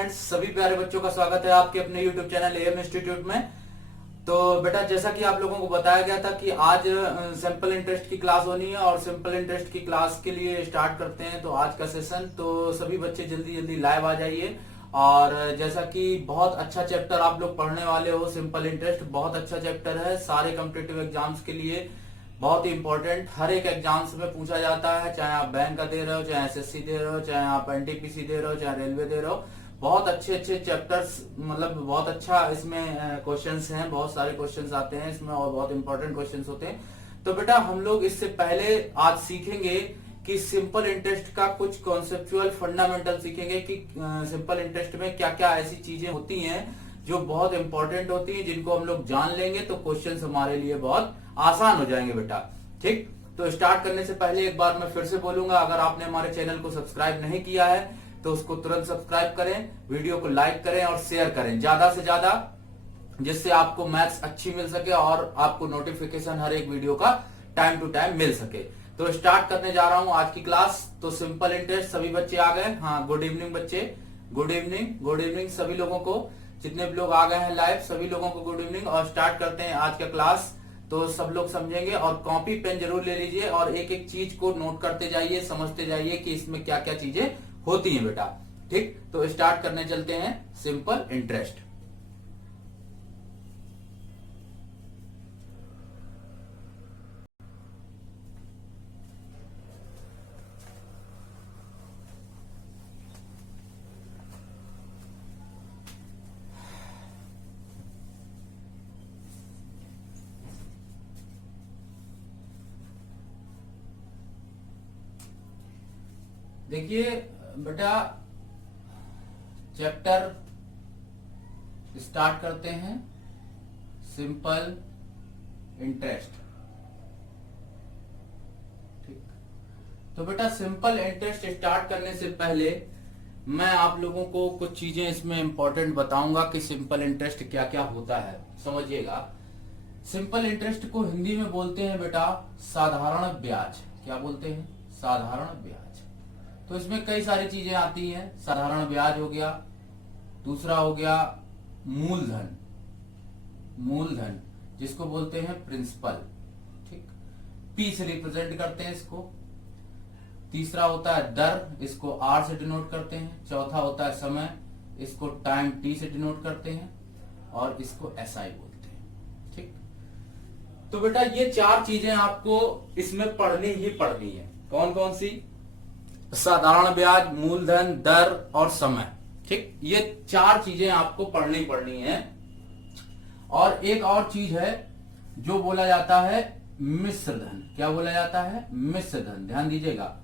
Friends, सभी प्यारे बच्चों का स्वागत है आपके अपने यूट्यूब चैनल एएम इंस्टीट्यूट में। तो बेटा, जैसा कि आप लोगों को बताया गया था कि आज सिंपल इंटरेस्ट की क्लास होनी है और सिंपल इंटरेस्ट की क्लास के लिए स्टार्ट करते हैं तो आज का सेशन। तो सभी बच्चे जल्दी जल्दी लाइव आ जाइए। और जैसा कि बहुत अच्छा चैप्टर आप लोग पढ़ने वाले हो, सिंपल इंटरेस्ट बहुत अच्छा चैप्टर है, सारे कॉम्पिटिटिव एग्जाम्स के लिए बहुत ही इंपॉर्टेंट। हर एक एग्जाम्स में पूछा जाता है, चाहे आप बैंक का दे रहे हो, चाहे एसएससी दे रहे हो, चाहे आप एनटीपीसी दे रहे हो, चाहे रेलवे दे रहे हो। बहुत अच्छे अच्छे चैप्टर्स, मतलब बहुत अच्छा इसमें क्वेश्चंस हैं, बहुत सारे क्वेश्चंस आते हैं इसमें और बहुत इंपॉर्टेंट क्वेश्चंस होते हैं। तो बेटा, हम लोग इससे पहले आज सीखेंगे कि सिंपल इंटरेस्ट का कुछ कॉन्सेप्चुअल फंडामेंटल सीखेंगे कि सिंपल इंटरेस्ट में क्या क्या ऐसी चीजें होती हैं जो बहुत इंपॉर्टेंट होती हैं, जिनको हम लोग जान लेंगे तो क्वेश्चंस हमारे लिए बहुत आसान हो जाएंगे बेटा। ठीक, तो स्टार्ट करने से पहले एक बार मैं फिर से बोलूंगा, अगर आपने हमारे चैनल को सब्सक्राइब नहीं किया है तो उसको तुरंत सब्सक्राइब करें, वीडियो को लाइक करें और शेयर करें ज्यादा से ज्यादा, जिससे आपको मैथ्स अच्छी मिल सके और आपको नोटिफिकेशन हर एक वीडियो का टाइम टू टाइम मिल सके। तो स्टार्ट करने जा रहा हूं आज की क्लास। तो सिंपल इंटरेस्ट, सभी बच्चे आ गए? हाँ, गुड इवनिंग बच्चे, गुड इवनिंग, गुड इवनिंग सभी लोगों को, जितने भी लोग आ गए हैं लाइव सभी लोगों को गुड इवनिंग। और स्टार्ट करते हैं आज का क्लास। तो सब लोग समझेंगे और कॉपी पेन जरूर ले लीजिए और एक एक चीज को नोट करते जाइए, समझते जाइए कि इसमें क्या क्या चीजें होती हैं बेटा। ठीक, तो स्टार्ट करने चलते हैं सिंपल इंटरेस्ट। देखिए बेटा, चैप्टर स्टार्ट करते हैं सिंपल इंटरेस्ट। ठीक, तो बेटा सिंपल इंटरेस्ट स्टार्ट करने से पहले मैं आप लोगों को कुछ चीजें इसमें इंपॉर्टेंट बताऊंगा कि सिंपल इंटरेस्ट क्या क्या होता है, समझिएगा। सिंपल इंटरेस्ट को हिंदी में बोलते हैं बेटा साधारण ब्याज। क्या बोलते हैं? साधारण ब्याज। तो इसमें कई सारी चीजें आती हैं। साधारण ब्याज हो गया, दूसरा हो गया मूलधन, मूलधन जिसको बोलते हैं प्रिंसिपल। ठीक, पी से रिप्रेजेंट करते हैं इसको। तीसरा होता है दर, इसको आर से डिनोट करते हैं। चौथा होता है समय, इसको टाइम टी से डिनोट करते हैं और इसको एसआई बोलते हैं। ठीक, तो बेटा ये चार चीजें आपको इसमें पढ़नी ही पढ़नी है। कौन कौन सी? साधारण ब्याज, मूलधन, दर और समय। ठीक, ये चार चीजें आपको पढ़नी पड़नी है। और एक और चीज है जो बोला जाता है मिश्र धन। क्या बोला जाता है? मिश्र धन। ध्यान दीजिएगा,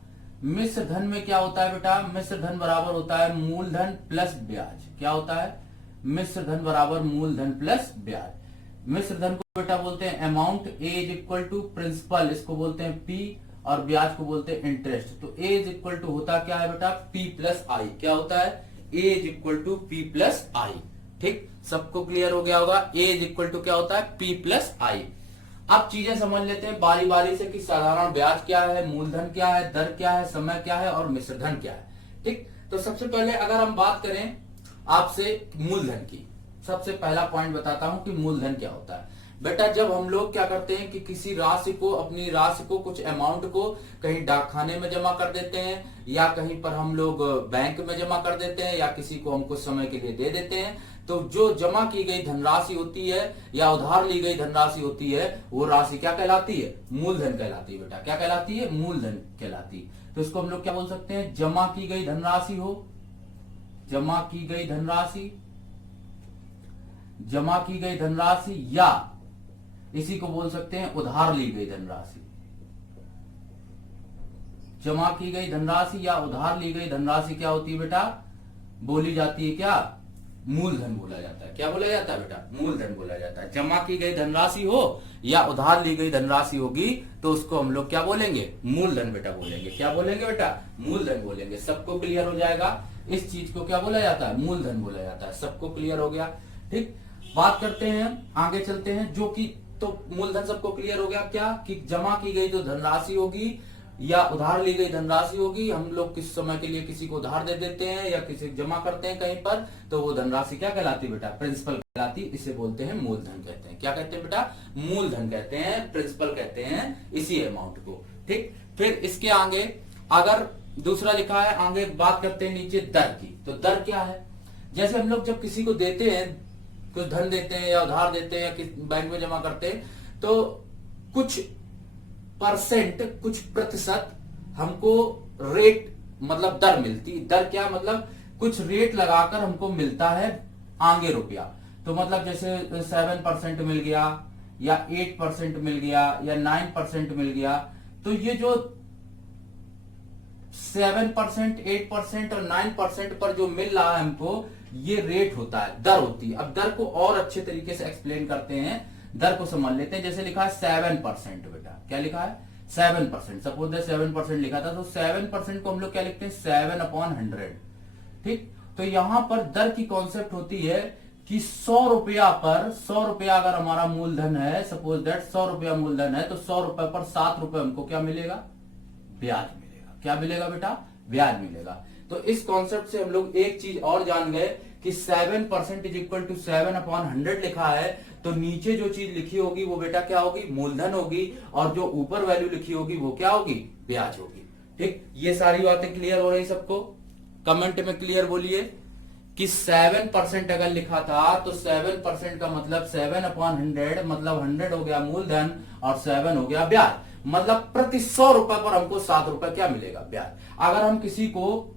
मिश्र धन में क्या होता है बेटा? मिश्र धन बराबर होता है मूलधन प्लस ब्याज। क्या होता है? मिश्र धन बराबर मूलधन प्लस ब्याज। मिश्र धन को बेटा बोलते हैं amount, A is equal to principal, इसको बोलते हैं पी, और ब्याज को बोलते हैं इंटरेस्ट। तो ए इज इक्वल टू होता क्या है बेटा? P plus I. क्या होता है? A is equal to P plus I. ठीक, सबको क्लियर हो गया होगा? ए इज इक्वल टू क्या होता है? पी प्लस आई। अब चीजें समझ लेते हैं बारी बारी से कि साधारण ब्याज क्या है, मूलधन क्या है, दर क्या है, समय क्या है और मिश्रधन क्या है। ठीक, तो सबसे पहले अगर हम बात करें आपसे मूलधन की, सबसे पहला पॉइंट बताता हूं कि मूलधन क्या होता है। बेटा, जब हम लोग क्या करते हैं कि किसी राशि को, अपनी राशि को, कुछ अमाउंट को कहीं डाकखाने में जमा कर देते हैं या कहीं पर हम लोग बैंक में जमा कर देते हैं या किसी को हम कुछ समय के लिए दे देते हैं, तो जो जमा की गई धनराशि होती है या उधार ली गई धनराशि होती है वो राशि क्या कहलाती है? मूलधन कहलाती है बेटा। क्या कहलाती है? मूलधन कहलाती है। तो इसको हम लोग क्या बोल सकते हैं? जमा की गई धनराशि हो, जमा की गई धनराशि, जमा की गई धनराशि, या इसी को बोल सकते हैं उधार ली गई धनराशि। जमा की गई धनराशि या उधार ली गई धनराशि क्या होती है बेटा? बोली जाती है क्या? मूलधन बोला जाता है। क्या बोला जाता है बेटा? मूलधन बोला जाता है। जमा की गई धनराशि हो या उधार ली गई धनराशि होगी तो उसको हम लोग क्या बोलेंगे? मूलधन बेटा बोलेंगे। क्या बोलेंगे बेटा? मूलधन बोलेंगे। सबको क्लियर हो जाएगा? इस चीज को क्या बोला जाता है? मूलधन बोला जाता है। सबको क्लियर हो गया? ठीक, बात करते हैं, आगे चलते हैं। जो कि तो मूलधन सबको क्लियर हो गया क्या? कि जमा की गई जो धनराशि होगी या उधार ली गई धनराशि होगी, हम लोग किस समय के लिए किसी को उधार दे देते हैं या किसी जमा करते हैं कहीं पर, तो वो धनराशि क्या कहलाती है बेटा, प्रिंसिपल कहलाती। इसे बोलते हैं मूलधन कहते हैं। क्या कहते हैं बेटा, मूलधन कहते हैं, प्रिंसिपल कहते हैं इसी अमाउंट को। ठीक, फिर इसके आगे अगर दूसरा लिखा है, आगे बात करते हैं नीचे दर की। तो दर क्या है, जैसे हम लोग जब किसी को देते हैं, कुछ धन देते हैं या उधार देते हैं या बैंक में जमा करते हैं, तो कुछ परसेंट, कुछ प्रतिशत हमको रेट मतलब दर मिलती। दर क्या मतलब, कुछ रेट लगाकर हमको मिलता है आगे रुपया। तो मतलब जैसे 7% मिल गया या 8% मिल गया या 9% मिल गया। तो ये जो 7%, 8% और 9% पर जो मिल रहा है हमको, ये रेट होता है, दर होती है। अब दर को और अच्छे तरीके से एक्सप्लेन करते हैं, दर को समझ लेते हैं। जैसे लिखा है 7%, बेटा क्या लिखा है, 7%। सपोज 7% लिखा था, तो 7% को हम लोग क्या लिखते हैं, 7/100। ठीक, तो यहां पर दर की कॉन्सेप्ट होती है कि 100 रुपया पर, 100 रुपया अगर हमारा मूलधन है, सपोज दैट 100 रुपया मूलधन है, तो 100 रुपए पर 7 रुपए हमको क्या मिलेगा, ब्याज मिलेगा। क्या मिलेगा बेटा, ब्याज मिलेगा। तो इस कॉन्सेप्ट से हम लोग एक चीज और जान गए कि 7% इज इक्वल टू 7/100 लिखा है, तो नीचे जो चीज लिखी होगी वो बेटा क्या होगी, मूलधन होगी, और जो ऊपर वैल्यू लिखी होगी वो क्या होगी, ब्याज होगी। ठीक, ये सारी बातें क्लियर हो रही सबको, कमेंट में क्लियर बोलिए कि 7% अगर लिखा था तो 7% का मतलब 7/100, मतलब 100 हो गया मूलधन और 7 हो गया ब्याज। मतलब प्रति 100 रुपए पर हमको 7 रुपए क्या मिलेगा, ब्याज। अगर हम किसी को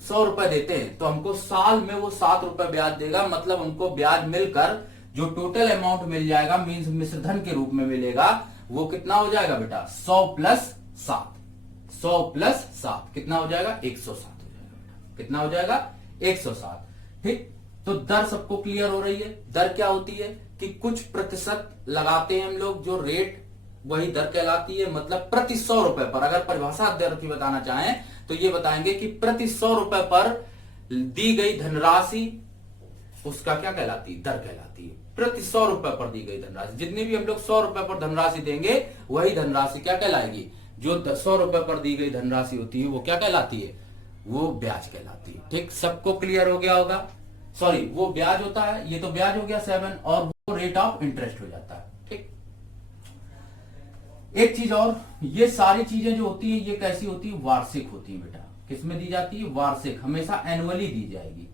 100 रुपए देते हैं तो हमको साल में वो 7 रुपए ब्याज देगा। मतलब हमको ब्याज मिलकर जो टोटल अमाउंट मिल जाएगा, मीन्स मिश्रधन के रूप में मिलेगा, वो कितना हो जाएगा बेटा, 100 + 7। 100 + 7 कितना हो जाएगा, 107 हो जाएगा बेटा। कितना हो जाएगा, 107। ठीक, तो दर सबको क्लियर हो रही है। दर क्या होती है कि कुछ प्रतिशत लगाते हैं हम लोग, जो रेट, वही दर कहलाती है। मतलब प्रति 100 रुपए पर, अगर परिभाषा दर की बताना चाहें तो ये बताएंगे कि प्रति 100 रुपए पर दी गई धनराशि उसका क्या कहलाती है, दर कहलाती है। प्रति 100 रुपए पर दी गई धनराशि, जितनी भी हम लोग 100 रुपए पर धनराशि देंगे, वही धनराशि क्या कहलाएगी, जो 100 रुपए पर दी गई धनराशि होती है वो क्या कहलाती है, वो ब्याज कहलाती है। ठीक, सबको क्लियर हो गया होगा। सॉरी, वो ब्याज होता है, ये तो ब्याज हो गया 7, और वो रेट ऑफ इंटरेस्ट हो जाता है। ठीक, एक चीज और, ये सारी चीजें जो होती है ये कैसी होती है, वार्षिक होती है बेटा। किसमें दी जाती है, वार्षिक, हमेशा एनुअली दी जाएगी,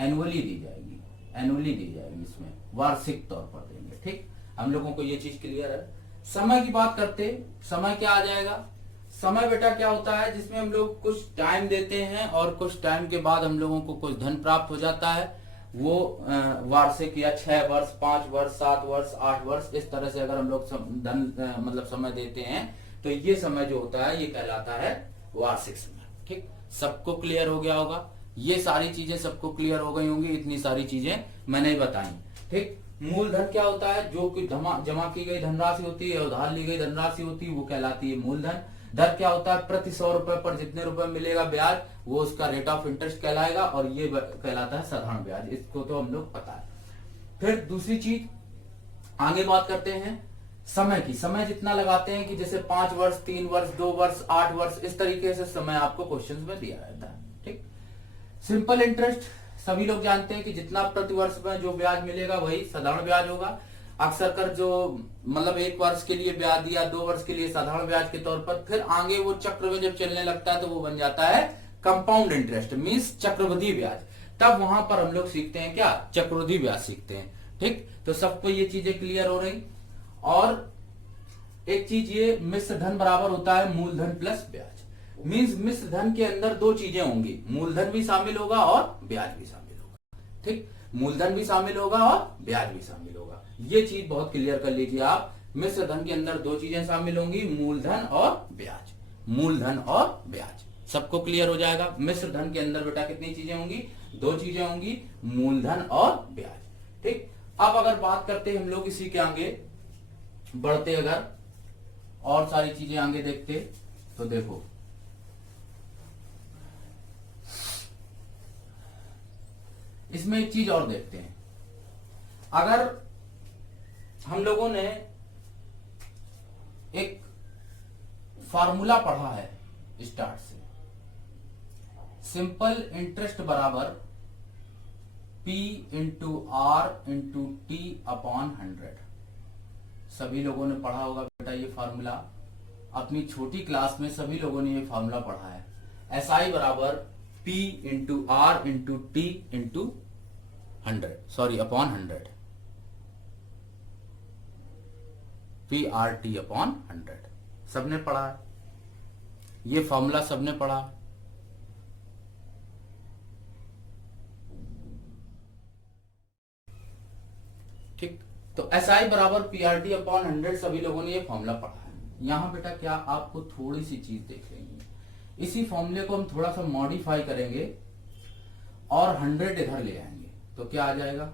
एनुअली दी जाएगी, एनुअली दी जाएगी, इसमें वार्षिक तौर पर देंगे। ठीक, हम लोगों को ये चीज क्लियर है। समय की बात करते, समय क्या आ जाएगा, समय बेटा क्या होता है, जिसमें हम लोग कुछ टाइम देते हैं और कुछ टाइम के बाद हम लोगों को कुछ धन प्राप्त हो जाता है। वो वार्षिक या 6 वर्ष, 5 वर्ष, 7 वर्ष, 8 वर्ष, इस तरह से अगर हम लोग धन मतलब समय देते हैं, तो ये समय जो होता है ये कहलाता है वार्षिक समय। ठीक, सबको क्लियर हो गया होगा। ये सारी चीजें सबको क्लियर हो गई होंगी, इतनी सारी चीजें मैंने बताई। ठीक, मूलधन क्या होता है, जो कि जमा की गई धनराशि होती है, उधार ली गई धनराशि होती है, वो कहलाती है मूलधन। दर क्या होता है, प्रति 100 रुपए पर जितने रुपए मिलेगा ब्याज, वो उसका रेट ऑफ इंटरेस्ट कहलाएगा, और ये कहलाता है साधारण ब्याज। इसको तो हम लोग पता है। फिर दूसरी चीज आगे बात करते हैं समय की। समय जितना लगाते हैं कि जैसे 5 वर्ष, 3 वर्ष, 2 वर्ष, 8 वर्ष, इस तरीके से समय आपको क्वेश्चन में दिया रहता है। ठीक, सिंपल इंटरेस्ट सभी लोग जानते हैं कि जितना प्रति वर्ष में जो ब्याज मिलेगा वही साधारण ब्याज होगा। अक्सर कर जो मतलब 1 वर्ष के लिए ब्याज दिया, 2 वर्ष के लिए साधारण ब्याज के तौर पर, फिर आगे वो चक्र में जब चलने लगता है तो वो बन जाता है कंपाउंड इंटरेस्ट, मींस चक्रवृद्धि ब्याज। तब वहां पर हम लोग सीखते हैं क्या, चक्रवृद्धि ब्याज सीखते हैं। ठीक, तो सबको ये चीजें क्लियर हो रही। और एक चीज ये, मिश्र धन बराबर होता है मूलधन प्लस ब्याज। मींस मिश्र धन के अंदर 2 चीजें होंगी, मूलधन भी शामिल होगा और ब्याज भी शामिल होगा। ठीक, मूलधन भी शामिल होगा और ब्याज भी शामिल होगा। ये चीज बहुत क्लियर कर लीजिए आप। मिश्र धन के अंदर 2 चीजें शामिल होंगी, मूलधन और ब्याज, मूलधन और ब्याज। सबको क्लियर हो जाएगा। मिश्र धन के अंदर बेटा कितनी चीजें होंगी, 2 चीजें होंगी, मूलधन और ब्याज। ठीक, अब अगर बात करते हम लोग इसी के आगे बढ़ते, अगर और सारी चीजें आगे देखते तो देखो, इसमें एक चीज और देखते हैं। अगर हम लोगों ने फार्मूला पढ़ा है स्टार्ट से, सिंपल इंटरेस्ट बराबर P into R into T upon 100। सभी लोगों ने पढ़ा होगा बेटा ये फार्मूला, अपनी छोटी क्लास में सभी लोगों ने ये फार्मूला पढ़ा है। SI बराबर P into R into T into 100, sorry upon 100, PRT upon 100। सबने पढ़ा है ये फॉर्मूला, सबने पढ़ा है। ठीक, तो SI बराबर PRT अपॉन 100 सभी लोगों ने ये फॉर्मूला पढ़ा है। यहां बेटा क्या आपको थोड़ी सी चीज देख लेंगे, इसी फॉर्मूले को हम थोड़ा सा मॉडिफाई करेंगे और 100 इधर ले आएंगे, तो क्या आ जाएगा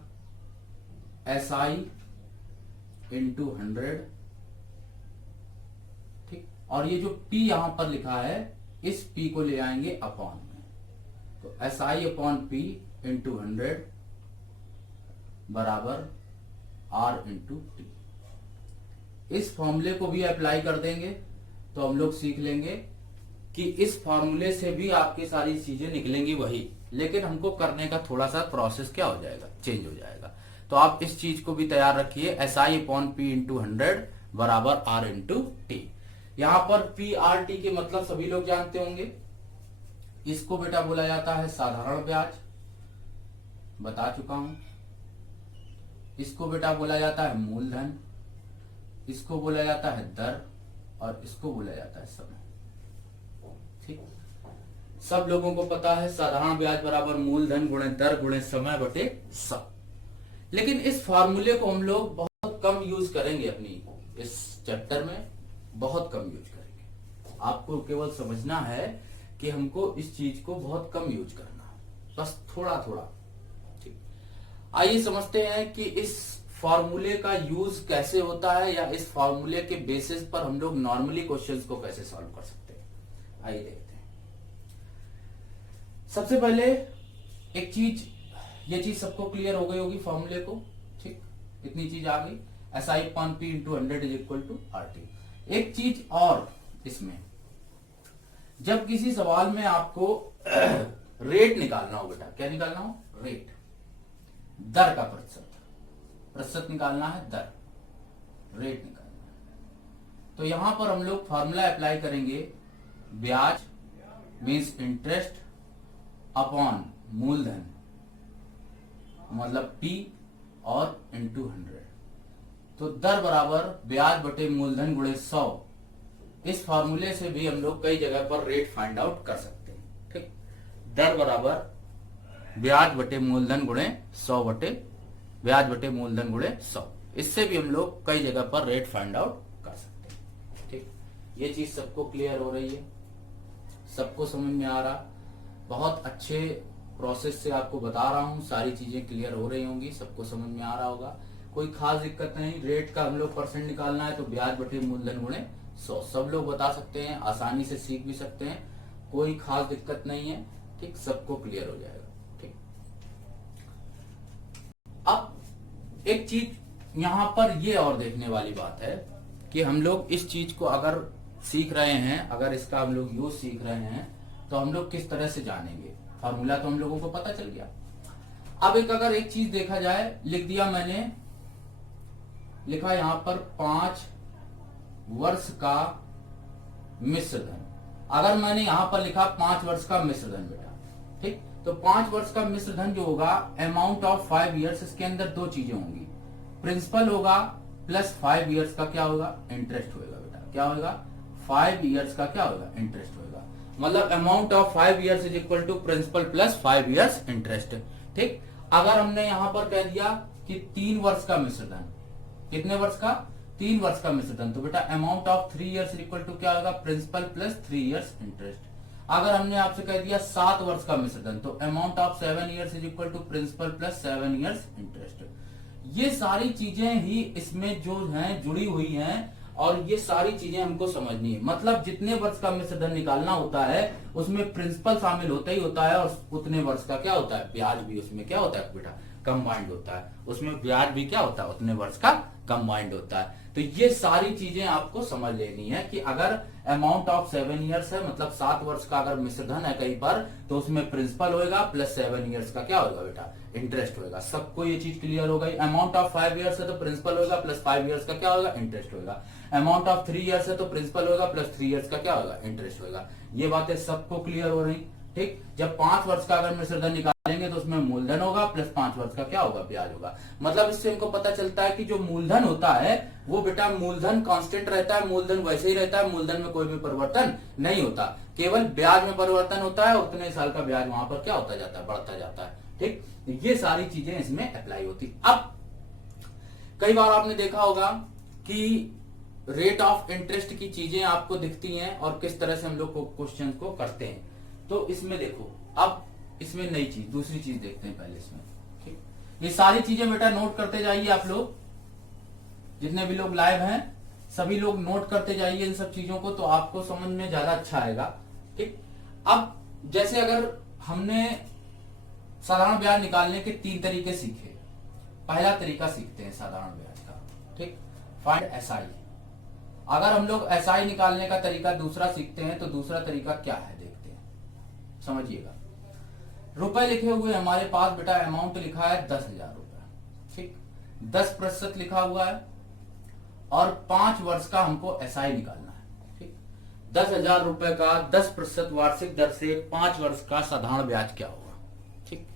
SI इंटू 100। ठीक, और ये जो P यहां पर लिखा है इस P को ले आएंगे अपॉन में, तो SI अपॉन P इंटू 100 बराबर R इंटू टी। इस फॉर्मूले को भी अप्लाई कर देंगे तो हम लोग सीख लेंगे कि इस फॉर्मूले से भी आपकी सारी चीजें निकलेंगी वही, लेकिन हमको करने का थोड़ा सा प्रोसेस क्या हो जाएगा, चेंज हो जाएगा। तो आप इस चीज को भी तैयार रखिए, SI अपॉन P इंटू 100 बराबर R इंटू टी। यहां पर PRT के मतलब सभी लोग जानते होंगे, इसको बेटा बोला जाता है साधारण ब्याज, बता चुका हूं। इसको बेटा बोला जाता है मूलधन, इसको बोला जाता है दर, और इसको बोला जाता है समय। ठीक, सब लोगों को पता है साधारण ब्याज बराबर मूलधन गुणे दर गुणे समय बटे सब। लेकिन इस फार्मूले को हम लोग बहुत कम यूज करेंगे, अपनी इस चैप्टर में बहुत कम यूज करेंगे। आपको केवल समझना है कि हमको इस चीज को बहुत कम यूज करना है, बस थोड़ा थोड़ा। ठीक, आइए समझते हैं कि इस फॉर्मूले का यूज कैसे होता है, या इस फॉर्मूले के बेसिस पर हम लोग नॉर्मली क्वेश्चंस को कैसे सॉल्व कर सकते हैं। आइए देखते हैं। सबसे पहले एक चीज, ये चीज सबको क्लियर हो गई होगी फॉर्मूले को। ठीक, इतनी चीज आ गई, SI upon P into 100 is equal to RT। एक चीज और इसमें, जब किसी सवाल में आपको रेट निकालना हो बेटा, क्या निकालना हो, रेट, दर का प्रतिशत निकालना है, दर, रेट निकालना है, तो यहां पर हम लोग फॉर्मूला अप्लाई करेंगे, ब्याज मीन्स इंटरेस्ट अपॉन मूलधन मतलब T और इंटू 100, तो दर बराबर ब्याज बटे मूलधन गुणे 100। इस फॉर्मूले से भी हम लोग कई जगह पर रेट फाइंड आउट कर सकते हैं। ठीक, दर बराबर ब्याज बटे मूलधन गुणे 100 बटे ब्याज बटे मूलधन गुणे 100, इससे भी हम लोग कई जगह पर रेट फाइंड आउट कर सकते हैं। ठीक, ये चीज सबको क्लियर हो रही है, सबको समझ में आ रहा, बहुत अच्छे प्रोसेस से आपको बता रहा हूं, सारी चीजें क्लियर हो रही होंगी, सबको समझ में आ रहा होगा, कोई खास दिक्कत नहीं। रेट का हम लोग परसेंट निकालना है तो ब्याज बटे मूलधन गुणे 100, सब लोग बता सकते हैं, आसानी से सीख भी सकते हैं, कोई खास दिक्कत नहीं है। ठीक, सबको क्लियर हो जाएगा। ठीक, अब एक चीज यहां पर ये और देखने वाली बात है कि हम लोग इस चीज को अगर सीख रहे हैं, अगर इसका हम लोग यूज सीख रहे हैं, तो हम लोग किस तरह से जानेंगे। फार्मूला तो हम लोगों को पता चल गया। अब अगर एक चीज देखा जाए, लिख दिया मैंने, लिखा यहां पर 5 वर्ष का मिश्र धन। अगर मैंने यहां पर लिखा 5 वर्ष का मिश्र धन बेटा, ठीक, तो 5 वर्ष का मिश्र धन जो होगा, अमाउंट ऑफ 5 इयर्स, इसके अंदर दो चीजें होंगी, प्रिंसिपल होगा प्लस 5 इयर्स का क्या होगा, इंटरेस्ट होगा बेटा। क्या होगा, 5 इयर्स का क्या होगा, इंटरेस्ट होगा। मतलब amount of 5 years is equal to principal plus 5 years interest. ठीक, अगर हमने यहां पर कह दिया कि 3 वर्ष का मिश्र धन, कितने वर्ष का, 3 वर्ष का मिश्र धन, तो बेटा amount of 3 years equal to क्या होगा, प्रिंसिपल प्लस 3 इयर्स इंटरेस्ट। अगर हमने आपसे कह दिया 7 वर्ष का मिश्र धन, तो amount of 7 years is equal to principal plus 7 years interest. ये सारी चीजें ही इसमें जो हैं जुड़ी हुई हैं, और ये सारी चीजें हमको समझनी है। मतलब जितने वर्ष का मिश्र धन निकालना होता है उसमें प्रिंसिपल शामिल होता ही होता है, और उतने वर्ष का क्या होता है, ब्याज भी उसमें क्या होता है बेटा, कंबाइंड होता है, उसमें ब्याज भी क्या होता है, उतने वर्ष का कंबाइंड होता है। तो ये सारी चीजें आपको समझ लेनी है कि अगर अमाउंट ऑफ 7 ईयर्स है, मतलब 7 वर्ष का अगर मिश्रधन है कहीं पर, तो उसमें प्रिंसिपल होगा प्लस 7 ईयर्स का क्या होगा बेटा, इंटरेस्ट होगा। सबको ये चीज क्लियर हो गई। अमाउंट ऑफ 5 ईयर्स है तो प्रिंसिपल होगा प्लस 5 ईयर्स का क्या होगा, इंटरेस्ट होगा। अमाउंट ऑफ 3 ईयर्स है तो प्रिंसिपल होगा प्लस 3 ईयर्स का क्या होगा, इंटरेस्ट होगा। ये बातें सबको क्लियर हो रही, ठीक। जब 5 वर्ष का अगर मिश्रधन निकालेंगे तो उसमें मूलधन होगा प्लस 5 वर्ष का क्या होगा, ब्याज होगा। मतलब इससे हमको पता चलता है कि जो मूलधन होता है वो बेटा मूलधन कांस्टेंट रहता है, मूलधन वैसे ही रहता है, मूलधन में कोई भी परिवर्तन नहीं होता, केवल ब्याज में परिवर्तन होता है। उतने साल का ब्याज वहां पर क्या होता जाता है, बढ़ता जाता है, ठीक। ये सारी चीजें इसमें अप्लाई होती। अब कई बार आपने देखा होगा कि रेट ऑफ इंटरेस्ट की चीजें आपको दिखती हैं और किस तरह से हम लोग क्वेश्चन को करते हैं। तो इसमें देखो, अब इसमें नई चीज, दूसरी चीज देखते हैं पहले इसमें, ठीक। ये सारी चीजें बेटा नोट करते जाइए आप लोग, जितने भी लोग लाइव हैं सभी लोग नोट करते जाइए इन सब चीजों को, तो आपको समझ में ज्यादा अच्छा आएगा, ठीक। अब जैसे अगर हमने साधारण ब्याज निकालने के 3 तरीके सीखे, पहला तरीका सीखते हैं साधारण ब्याज का, ठीक, फाइंड एसआई। अगर हम लोग एसआई निकालने का तरीका दूसरा सीखते हैं तो दूसरा तरीका क्या है देखते हैं, समझिएगा। रुपए लिखे हुए हमारे पास बेटा, अमाउंट लिखा है 10,000 रुपए, ठीक, 10% लिखा हुआ है और 5 वर्ष का हमको एसआई निकालना है, ठीक। 10,000 रुपए का 10% वार्षिक दर से 5 वर्ष का साधारण ब्याज क्या होगा, ठीक।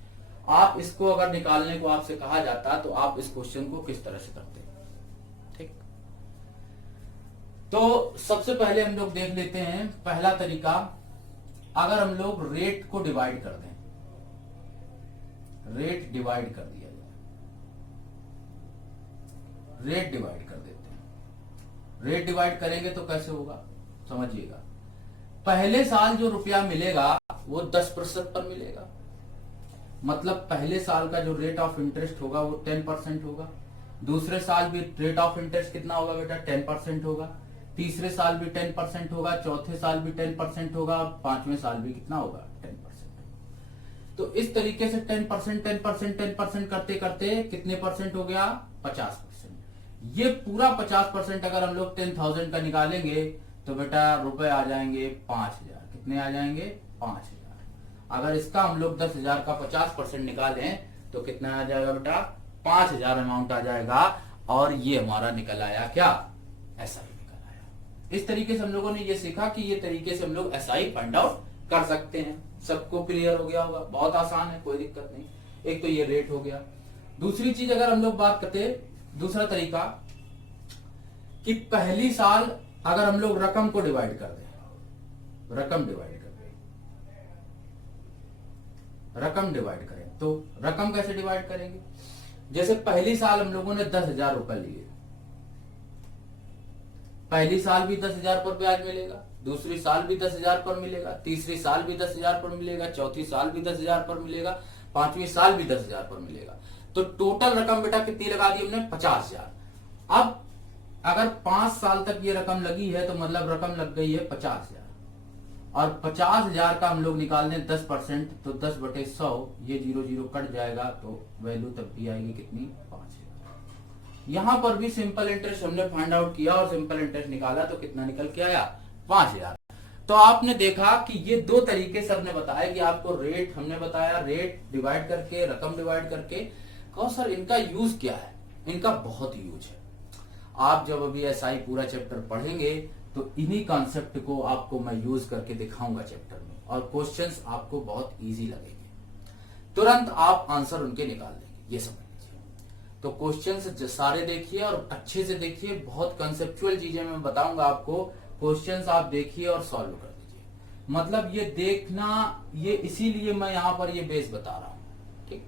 आप इसको अगर निकालने को आपसे कहा जाता तो आप इस क्वेश्चन को किस तरह से करते, ठीक। तो सबसे पहले हम लोग देख लेते हैं पहला तरीका। अगर हम लोग रेट को डिवाइड कर दें, रेट डिवाइड कर दिया जाए, रेट डिवाइड कर देते हैं। रेट डिवाइड करेंगे तो कैसे होगा, समझिएगा। पहले साल जो रुपया मिलेगा वो 10% पर मिलेगा, मतलब पहले साल का जो रेट ऑफ इंटरेस्ट होगा वो 10% होगा। दूसरे साल भी रेट ऑफ इंटरेस्ट कितना होगा बेटा, 10% होगा। तीसरे साल भी 10% होगा, चौथे साल भी 10% होगा, और 5वें साल भी कितना होगा, 10%। तो इस तरीके से 10%, 10%, 10% करते करते कितने परसेंट हो गया, 50%। ये पूरा 50% अगर हम लोग 10,000 का निकालेंगे तो बेटा रुपए आ जाएंगे 5,000। कितने आ जाएंगे, 5,000। अगर इसका हम लोग 10,000 का 50% निकालें तो कितना आ जाएगा बेटा, 5,000 अमाउंट आ जाएगा। और ये हमारा निकल आया क्या, एसआई निकल आया। इस तरीके से हम लोगों ने ये सीखा कि ये तरीके से हम लोग एसआई फाइंड आउट कर सकते हैं। सबको क्लियर हो गया होगा, बहुत आसान है, कोई दिक्कत नहीं। एक तो ये रेट हो गया। दूसरी चीज अगर हम लोग बात करते, दूसरा तरीका कि पहली साल अगर हम लोग रकम को डिवाइड कर दें, रकम डिवाइड कर दें, रकम डिवाइड करें, तो रकम कैसे डिवाइड करेंगे। जैसे पहली साल हम लोगों ने 10,000 रुपए लिए, पहली साल भी 10,000 पर ब्याज मिलेगा, दूसरी साल भी 10,000 पर मिलेगा, तीसरी साल भी 10,000 पर मिलेगा, चौथी साल भी 10,000 पर मिलेगा, 5वीं साल भी 10,000 पर मिलेगा। तो टोटल रकम बेटा कितनी लगा दी हमने, 50,000। अब अगर 5 साल तक ये रकम लगी है तो मतलब रकम लग गई है 50,000, और 50,000 का हम लोग निकाल दें 10%, तो 10/100, ये 0 कट जाएगा तो वैल्यू तब भी आएगी कितनी, 5,000। यहां पर भी सिंपल इंटरेस्ट हमने फाइंड आउट किया और सिंपल इंटरेस्ट निकाला तो कितना निकल के आया, 5,000। तो आपने देखा कि ये 2 तरीके से हमने बताया कि आपको रेट, हमने बताया रेट डिवाइड करके, रकम डिवाइड करके। कहो सर इनका यूज क्या है, इनका बहुत यूज है। आप जब अभी एसआई पूरा चैप्टर पढ़ेंगे तो इन्हीं कॉन्सेप्ट को आपको मैं यूज करके दिखाऊंगा चैप्टर में, और क्वेश्चंस आपको बहुत इजी लगेंगे, तुरंत आप आंसर उनके निकाल देंगे, ये समझ लीजिए। तो क्वेश्चंस सारे देखिए और अच्छे से देखिए, बहुत कंसेप्चुअल चीजें मैं बताऊंगा आपको, क्वेश्चंस आप देखिए और सॉल्व कर दीजिए। मतलब ये देखना, ये इसीलिए मैं यहाँ पर ये बेस बता रहा हूँ, ठीक।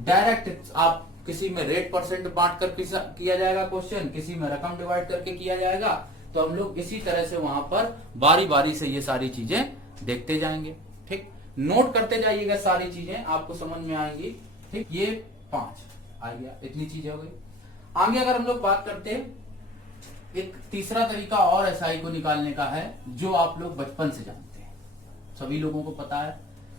डायरेक्ट आप किसी में रेट परसेंट बांट कर किया जाएगा क्वेश्चन, किसी में रकम डिवाइड करके किया जाएगा, तो हम लोग इसी तरह से वहां पर बारी बारी से ये सारी चीजें देखते जाएंगे, ठीक। नोट करते जाइएगा, सारी चीजें आपको समझ में आएंगी, ठीक। ये 5 आ गया, इतनी चीजें हो गई। आगे अगर हम लोग बात करते हैं, एक तीसरा तरीका और एसआई को निकालने का है, जो आप लोग बचपन से जानते हैं, सभी लोगों को पता है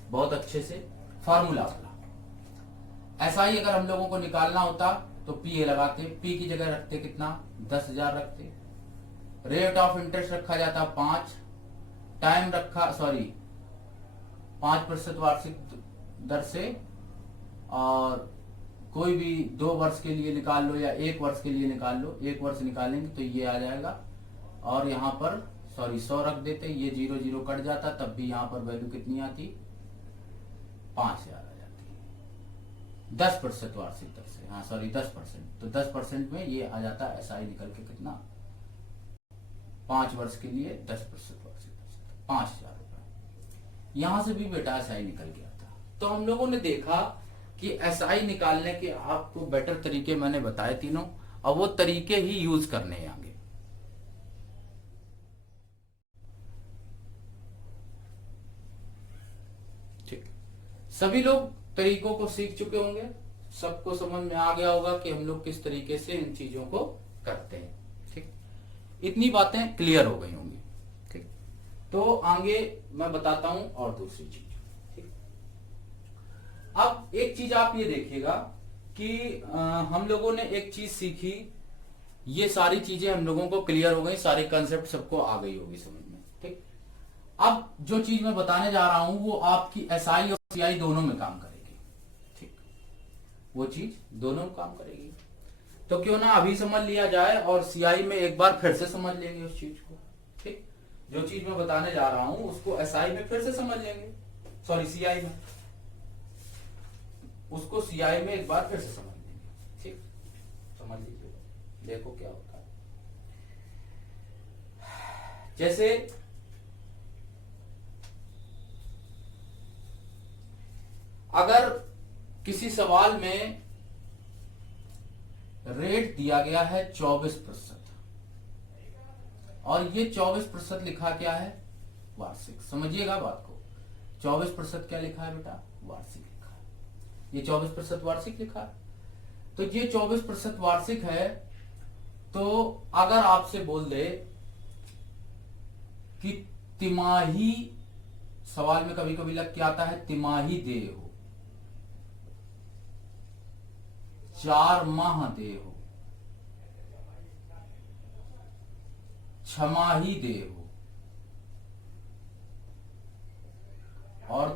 बहुत अच्छे से, फॉर्मूला वाला। एसआई अगर हम लोगों को निकालना होता तो पी ए लगाते, पी की जगह रखते कितना 10,000 रखते, रेट ऑफ इंटरेस्ट रखा जाता 5, टाइम रखा 5% वार्षिक दर से, और कोई भी 2 वर्ष के लिए निकाल लो या 1 वर्ष के लिए निकाल लो, 1 वर्ष निकालेंगे तो ये आ जाएगा, और यहाँ पर 100 रख देते, ये 0 कट जाता, तब भी यहाँ पर वैल्यू कितनी आती 5,000 आ जाती, 10% वार्षिक दर से, 10%, तो 10% में ये आ जाता है एसआई निकल के कितना 5 वर्ष के लिए 10% वार्षिक दर से 5,000 रुपए। यहां से भी बेटा एसआई निकल गया था। तो हम लोगों ने देखा कि एसआई निकालने के आपको बेटर तरीके मैंने बताए तीनों, और वो तरीके ही यूज करने हैं आगे। ठीक, सभी लोग तरीकों को सीख चुके होंगे, सबको समझ में आ गया होगा कि हम लोग किस तरीके से इन चीजों को करते हैं। ठीक, इतनी बातें क्लियर हो गई होंगी। ठीक, तो आगे मैं बताता हूं और दूसरी चीज। अब एक चीज आप ये देखिएगा कि हम लोगों ने एक चीज सीखी, ये सारी चीजें हम लोगों को क्लियर हो गई, सारे कंसेप्ट सबको आ गई होगी समझ में। ठीक, अब जो चीज मैं बताने जा रहा हूं वो आपकी एसआई और सीआई दोनों में काम करेगी। ठीक, वो चीज दोनों में काम करेगी, तो क्यों ना अभी समझ लिया जाए और सीआई में एक बार फिर से समझ लेंगे उस चीज को। ठीक, जो चीज मैं बताने जा रहा हूं उसको एसआई में फिर से समझ लेंगे, सीआई में, उसको सीआई में एक बार फिर से समझ लेंगे। ठीक, समझ लीजिए, देखो क्या होता है। जैसे अगर किसी सवाल में रेट दिया गया है 24%, और ये 24% लिखा क्या है वार्षिक, समझिएगा बात को, 24% क्या लिखा है बेटा वार्षिक, ये 24% वार्षिक लिखा है, तो ये 24% वार्षिक है। तो अगर आपसे बोल दे कि तिमाही, सवाल में कभी कभी लग के आता है तिमाही देय हो, 4 माह देय हो, छमाही देय हो, और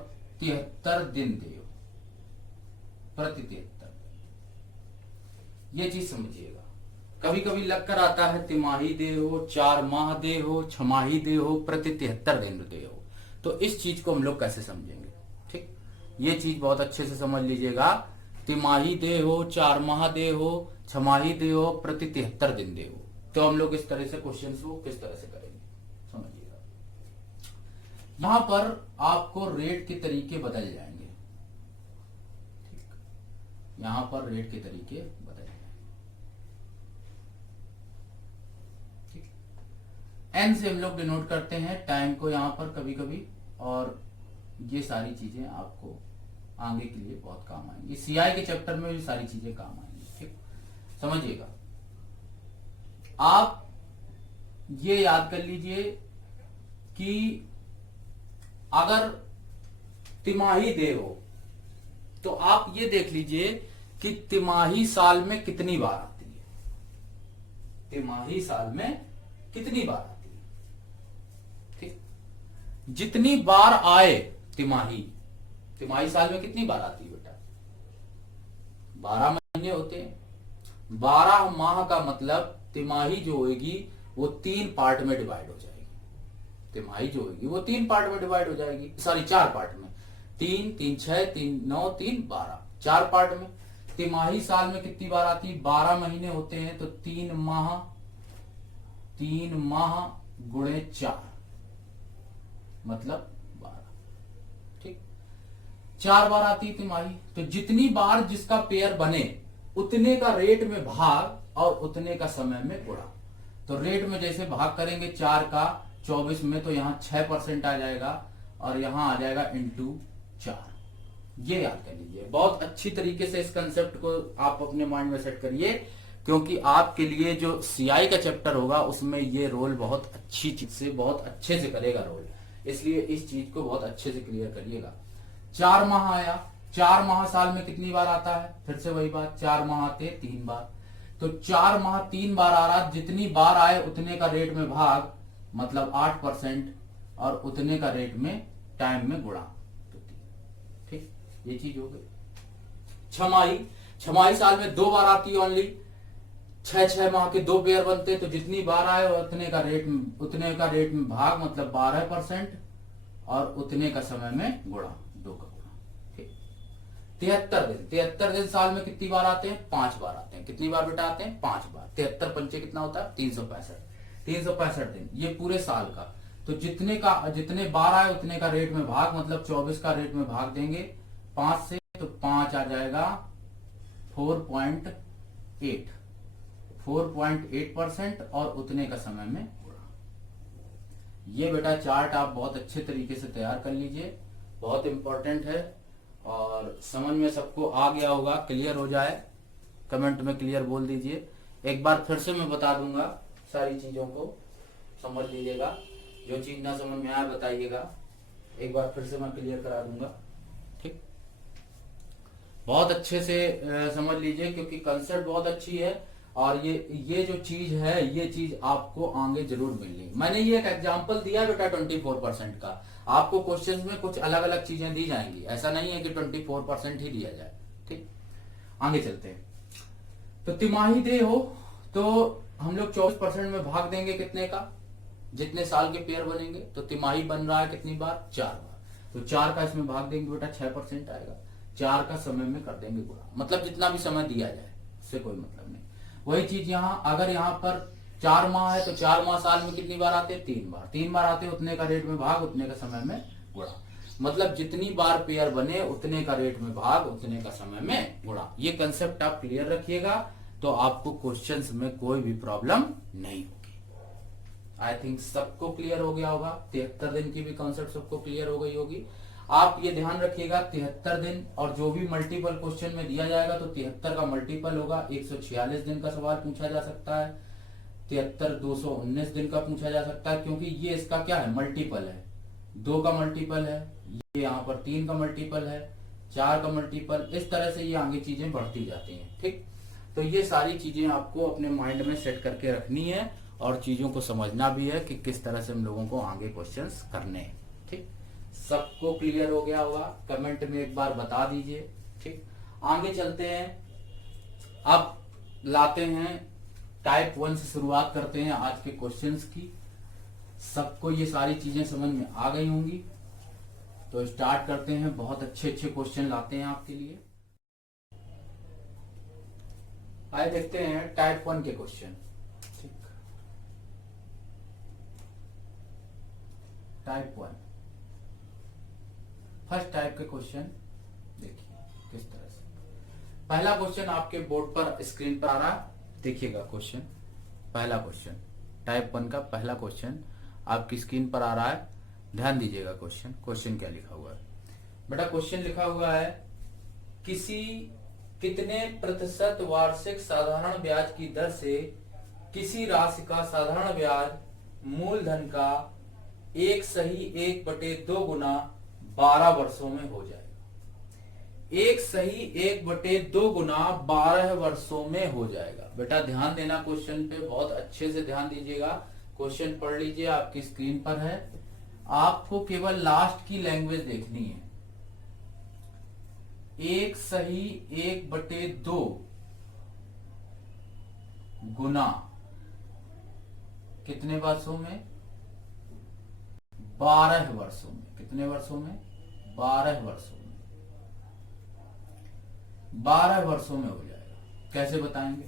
73 दिन देय हो, प्रति 73। ये चीज समझिएगा, कभी कभी लग कर आता है तिमाही दे हो, 4 माह दे हो, छमाही दे हो, प्रति 73 दिन दे हो, तो इस चीज को हम लोग कैसे समझेंगे। ठीक, ये चीज बहुत अच्छे से समझ लीजिएगा, तिमाही दे हो, 4 माह दे हो, छमाही दे हो, प्रति 73 दिन दे हो, तो हम लोग इस तरह से क्वेश्चन को किस तरह से करेंगे समझिएगा। यहां पर आपको रेट के तरीके बदल जाएंगे, यहां पर रेट के तरीके बदल जाएंगे। ठीक, एन से हम लोग डिनोट करते हैं टाइम को यहां पर कभी कभी, और ये सारी चीजें आपको आगे के लिए बहुत काम आएंगी, सीआई के चैप्टर में भी सारी चीजें काम आएंगी। ठीक, समझिएगा, आप ये याद कर लीजिए कि अगर तिमाही दे हो तो आप ये देख लीजिए कि तिमाही साल में कितनी बार आती है, तिमाही साल में कितनी बार आती है। ठीक, जितनी बार आए तिमाही, तिमाही साल में कितनी बार आती है बेटा 12 महीने होते हैं, 12 माह का मतलब तिमाही जो होगी वो 3 पार्ट में डिवाइड हो जाएगी, तिमाही जो होगी वो 3 पार्ट में डिवाइड हो जाएगी, 4 पार्ट में, 3, 3, 6, 3, 9, 3, 12, 4 पार्ट में। तिमाही साल में कितनी बार आती है 12 महीने होते हैं, तो 3 माह गुणे 4 मतलब 12। ठीक, 4 बार आती है तिमाही, तो जितनी बार जिसका पेयर बने उतने का रेट में भाग और उतने का समय में गुणा। तो रेट में जैसे भाग करेंगे 4 का 24 में, तो यहाँ 6% आ जाएगा और यहाँ आ जाएगा इंटू 4। ये याद कर लीजिए, बहुत अच्छी तरीके से इस कंसेप्ट को आप अपने माइंड में सेट करिए, क्योंकि आपके लिए जो सीआई का चैप्टर होगा उसमें ये रोल बहुत अच्छी चीज से, बहुत अच्छे से करेगा रोल, इसलिए इस चीज को बहुत अच्छे से क्लियर करिएगा। 4 माह आया, 4 माह साल में कितनी बार आता है? फिर से वही बात, 4 माह आते 3 बार, तो 4 माह 3 बार आ रहा, जितनी बार आए उतने का रेट में भाग, मतलब 8%, और उतने का रेट में टाइम में गुणा, तो ठीक, ये चीज हो गई। छमाही, छमाही साल में 2 बार आती है ओनली, 6 माह के 2 पेयर बनते, तो जितनी बार आए उतने का रेट में भाग, मतलब 12%, और उतने का समय में गुणा, 2 का गुणा, ठीक। 73 दिन, 73 दिन साल में कितनी बार आते हैं? 5 बार आते हैं। कितनी बार बेटा आते हैं? 5 बार। 73 पंचे कितना होता है? 365, 365 दिन, ये पूरे साल का। तो जितने बार आए उतने का रेट में भाग, मतलब 24 का रेट में भाग देंगे 5 से, तो 5 आ जाएगा 4.8, 4.8%, और उतने का समय में गुणा। ये बेटा चार्ट आप बहुत अच्छे तरीके से तैयार कर लीजिए, बहुत इंपॉर्टेंट है, और समझ में सबको आ गया होगा, क्लियर हो जाए कमेंट में क्लियर बोल दीजिए। एक बार फिर से मैं बता दूंगा, सारी चीजों को समझ लीजिएगा, जो चीज ना समझ में आए बताइएगा, एक बार फिर से मैं क्लियर करा दूंगा, ठीक। बहुत अच्छे से समझ लीजिए, क्योंकि कंसेप्ट बहुत अच्छी है, और ये जो चीज है, ये चीज आपको आगे जरूर मिलनी। मैंने ये एक एग्जांपल दिया बेटा 24% का, आपको क्वेश्चंस में कुछ अलग अलग चीजें दी जाएंगी, ऐसा नहीं है कि 24% ही दिया जाए, ठीक। आगे चलते हैं। तो तिमाही दे हो तो हम लोग 24% में भाग देंगे कितने का? जितने साल के पेयर बनेंगे। तो तिमाही बन रहा है कितनी बार? 4 बार, तो 4 का इसमें भाग देंगे बेटा, 6% आएगा। 4 का समय में कर देंगे गुणा, मतलब जितना भी समय दिया जाए, इससे कोई मतलब नहीं। वही चीज यहाँ, अगर यहाँ पर 4 माह है, तो 4 माह साल में कितनी बार आते हैं? 3 बार। 3 बार आते हैं, उतने का रेट में भाग, उतने का समय में गुणा, मतलब जितनी बार पेयर बने उतने का रेट में भाग, उतने का समय में गुणा। ये कंसेप्ट आप क्लियर रखिएगा, तो आपको क्वेश्चंस में कोई भी प्रॉब्लम नहीं होगी। आई थिंक सबको क्लियर हो गया होगा। 73 दिन की भी कॉन्सेप्ट सबको क्लियर हो गई होगी। आप ये ध्यान रखिएगा, 73 दिन, और जो भी मल्टीपल क्वेश्चन में दिया जाएगा तो 73 का मल्टीपल होगा। 146 दिन का सवाल पूछा जा सकता है, 73 219 दिन का पूछा जा सकता है, क्योंकि ये इसका क्या है? मल्टीपल है। 2 का मल्टीपल है, ये यहाँ पर 3 का मल्टीपल है, 4 का मल्टीपल, इस तरह से ये आगे चीजें बढ़ती जाती हैं, ठीक। तो ये सारी चीजें आपको अपने माइंड में सेट करके रखनी है, और चीजों को समझना भी है कि किस तरह से हम लोगों को आगे क्वेश्चंस करने हैं, ठीक। सबको क्लियर हो गया होगा? कमेंट में एक बार बता दीजिए, ठीक। आगे चलते हैं, अब लाते हैं टाइप 1 से शुरुआत करते हैं आज के क्वेश्चंस की। सबको ये सारी चीजें समझ में आ गई होंगी, तो स्टार्ट करते हैं। बहुत अच्छे अच्छे क्वेश्चन लाते हैं आपके लिए। आइए देखते हैं टाइप 1 के क्वेश्चन, ठीक। टाइप 1 फर्स्ट टाइप के क्वेश्चन देखिए किस तरह से। पहला क्वेश्चन आपके बोर्ड पर, स्क्रीन पर आ रहा है, देखिएगा क्वेश्चन। पहला क्वेश्चन टाइप 1 का पहला क्वेश्चन आपकी स्क्रीन पर आ रहा है, ध्यान दीजिएगा। क्वेश्चन क्या लिखा हुआ है बेटा? क्वेश्चन लिखा हुआ है, कितने प्रतिशत वार्षिक साधारण ब्याज की दर से किसी राशि का साधारण ब्याज मूलधन का 1/1/2 गुना 12 वर्षों में हो जाएगा। 1/1/2 गुना 12 वर्षों में हो जाएगा। बेटा ध्यान देना क्वेश्चन पे, बहुत अच्छे से ध्यान दीजिएगा। क्वेश्चन पढ़ लीजिए, आपकी स्क्रीन पर है, आपको केवल लास्ट की लैंग्वेज देखनी है। 1/1/2 गुना कितने वर्षों में? 12 वर्षों में। कितने वर्षों में? 12 वर्षों में। 12 वर्षों में हो जाएगा। कैसे बताएंगे?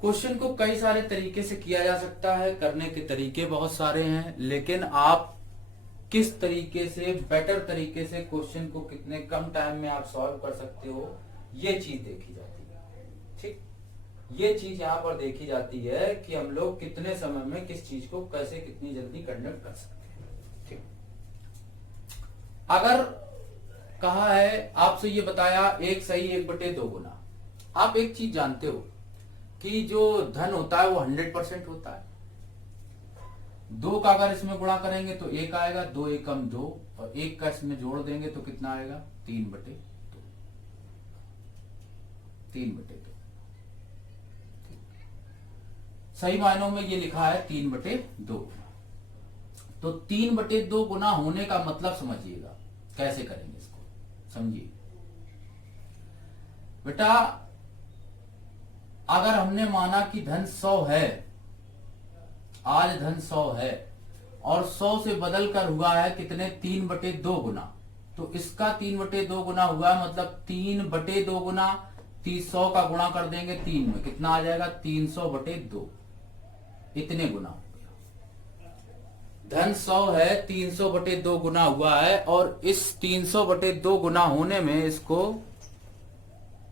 क्वेश्चन को कई सारे तरीके से किया जा सकता है, करने के तरीके बहुत सारे हैं, लेकिन आप किस तरीके से, बेटर तरीके से क्वेश्चन को कितने कम टाइम में आप सॉल्व कर सकते हो, ये चीज देखी जाती है, ठीक। ये चीज यहाँ पर देखी जाती है कि हम लोग कितने समय में किस चीज को कैसे कितनी जल्दी कंडक्ट कर सकते हैं, ठीक। अगर कहा है आपसे, ये बताया 1/1/2 गुना, आप एक चीज जानते हो कि जो धन होता है वो 100% होता है। 2 का अगर इसमें गुणा करेंगे तो 1 आएगा, 2 एकम 2, और 1 का इसमें जोड़ देंगे तो कितना आएगा 3/2, 3/2। सही मायनों में ये लिखा है 3/2। तो 3/2 गुना होने का मतलब समझिएगा, कैसे करेंगे इसको समझिए बेटा। अगर हमने माना कि धन 100 है, आज धन 100 है और 100 से बदल कर हुआ है कितने 3/2 गुना, तो इसका 3/2 गुना हुआ है, मतलब 3/2 गुना 100 का गुणा कर देंगे 3 में, कितना आ जाएगा 300/2, इतने गुना हो गया। धन 100 है, 300/2 गुना हुआ है, और इस 300/2 गुना होने में इसको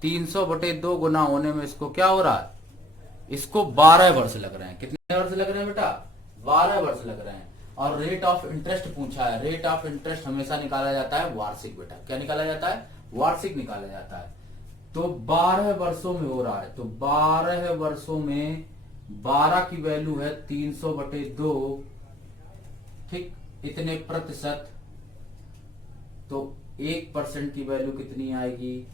300/2 गुना होने में इसको क्या हो रहा है, इसको 12 वर्ष लग रहे हैं। कितने वर्ष लग रहे हैं बेटा, 12 वर्ष लग रहे हैं। और रेट ऑफ इंटरेस्ट पूछा है, रेट ऑफ इंटरेस्ट हमेशा निकाला जाता है वार्षिक बेटा, क्या निकाला जाता है, वार्षिक निकाला जाता है। तो 12 वर्षों में हो रहा है, तो 12 वर्षों में 12 की वैल्यू है 300/2, ठीक, इतने प्रतिशत, तो 1% की वैल्यू कितनी आएगी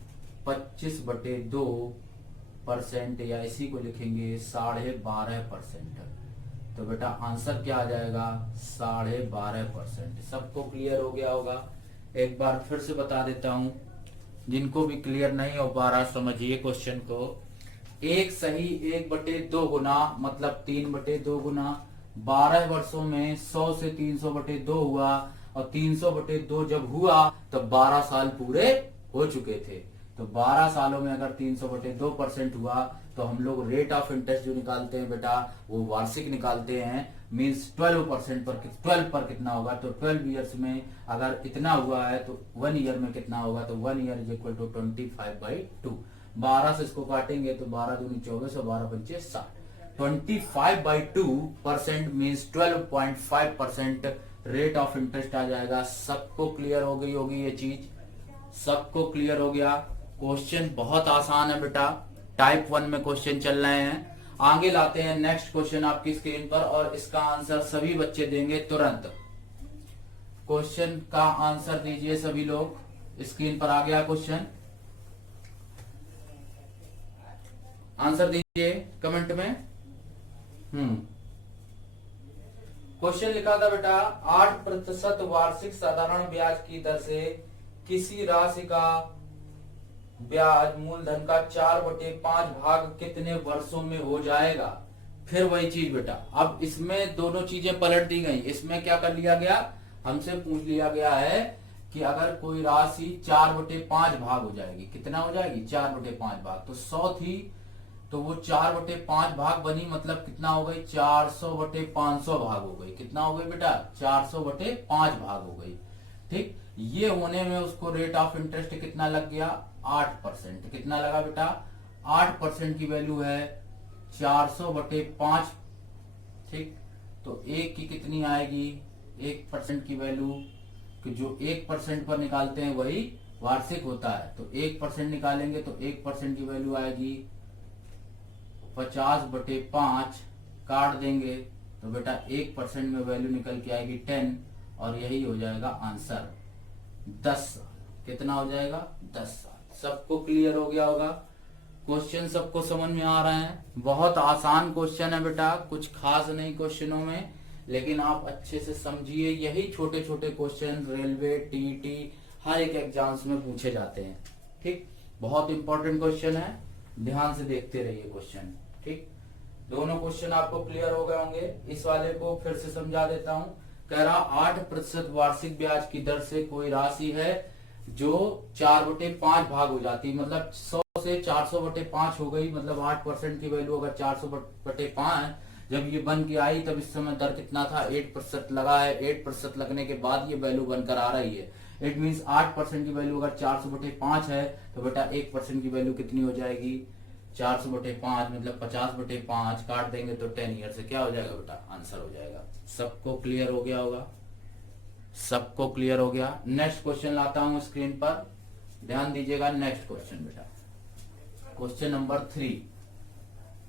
25/2%, या इसी को लिखेंगे 12.5%। तो बेटा आंसर क्या आ जाएगा 12.5%। सबको क्लियर हो गया होगा। एक बार फिर से बता देता हूं, जिनको भी क्लियर नहीं हो पा रहा समझिए क्वेश्चन को। एक सही 1/2 गुना मतलब 3/2 गुना, 12 वर्षों में 100 से 300/2 हुआ, और 300/2 जब हुआ तब 12 साल पूरे हो चुके थे। तो 12 सालों में अगर 300/2% हुआ, तो हम लोग रेट ऑफ इंटरेस्ट जो निकालते हैं बेटा वो वार्षिक निकालते हैं, मींस 12% पर 12 पर कितना होगा, तो 12 ईयर्स में अगर इतना हुआ है तो 1 ईयर में कितना होगा, तो 1 ईयर इज इक्वल टू 25/2। 12 से इसको काटेंगे तो 12 दूनी 24 और 12 पंचे 60। 25/2% मीन्स 12.5% रेट ऑफ इंटरेस्ट आ जाएगा। सबको क्लियर हो गई होगी ये चीज, सबको क्लियर हो गया। क्वेश्चन बहुत आसान है बेटा, टाइप 1 में क्वेश्चन चल रहे हैं। आगे लाते हैं नेक्स्ट क्वेश्चन आपकी स्क्रीन पर, और इसका आंसर सभी बच्चे देंगे तुरंत। क्वेश्चन का आंसर दीजिए सभी लोग, स्क्रीन पर आ गया क्वेश्चन, आंसर दीजिए कमेंट में। क्वेश्चन लिखा था बेटा 8% वार्षिक साधारण ब्याज की दर से किसी राशि का ब्याज मूलधन का 4/5 भाग कितने वर्षों में हो जाएगा। फिर वही चीज बेटा, अब इसमें दोनों चीजें पलट दी गई। इसमें क्या कर लिया गया, हमसे पूछ लिया गया है कि अगर कोई राशि 4/5 भाग हो जाएगी, कितना हो जाएगी 4/5 भाग, तो 100 थी तो वो 4/5 भाग बनी, मतलब कितना हो गई 400/500 भाग हो गई। कितना हो गई बेटा 400/5 भाग हो गई। ठीक, ये होने में उसको रेट ऑफ इंटरेस्ट कितना लग गया 8%। कितना लगा बेटा 8% की वैल्यू है 400/5। ठीक, तो एक की कितनी आएगी 1% की वैल्यू, कि जो 1% पर निकालते हैं वही वार्षिक होता है। तो 1% निकालेंगे तो 1% की वैल्यू आएगी 50/5, काट देंगे तो बेटा 1% में वैल्यू निकल के आएगी 10, और यही हो जाएगा आंसर 10 साल। कितना हो जाएगा 10 साल। सबको क्लियर हो गया होगा, क्वेश्चन सबको समझ में आ रहे हैं। बहुत आसान क्वेश्चन है बेटा, कुछ खास नहीं क्वेश्चनों में, लेकिन आप अच्छे से समझिए। यही छोटे छोटे क्वेश्चन रेलवे टीईटी हर एक एग्जाम्स में पूछे जाते हैं। ठीक, बहुत इंपॉर्टेंट क्वेश्चन है, ध्यान से देखते रहिए क्वेश्चन। ठीक, दोनों क्वेश्चन आपको क्लियर हो गए होंगे। इस वाले को फिर से समझा देता हूं। कह रहा 8% वार्षिक ब्याज की दर से कोई राशि है जो 4/5 भाग हो जाती है, मतलब 100 से 400/5 हो गई, मतलब 8% की वैल्यू अगर 400/5 जब ये बन के आई तब इस समय दर कितना था 8% लगा है। 8% लगने के बाद ये वैल्यू बनकर आ रही है। इट मीन्स 8% की वैल्यू अगर 400/5 है तो बेटा 1% की वैल्यू कितनी हो जाएगी 400/5, मतलब 50/5, काट देंगे तो 10 ईयर से क्या हो जाएगा बेटा आंसर हो जाएगा। सबको क्लियर हो गया होगा, सबको क्लियर हो गया। नेक्स्ट क्वेश्चन लाता हूं स्क्रीन पर, ध्यान दीजिएगा। नेक्स्ट क्वेश्चन बेटा क्वेश्चन नंबर 3,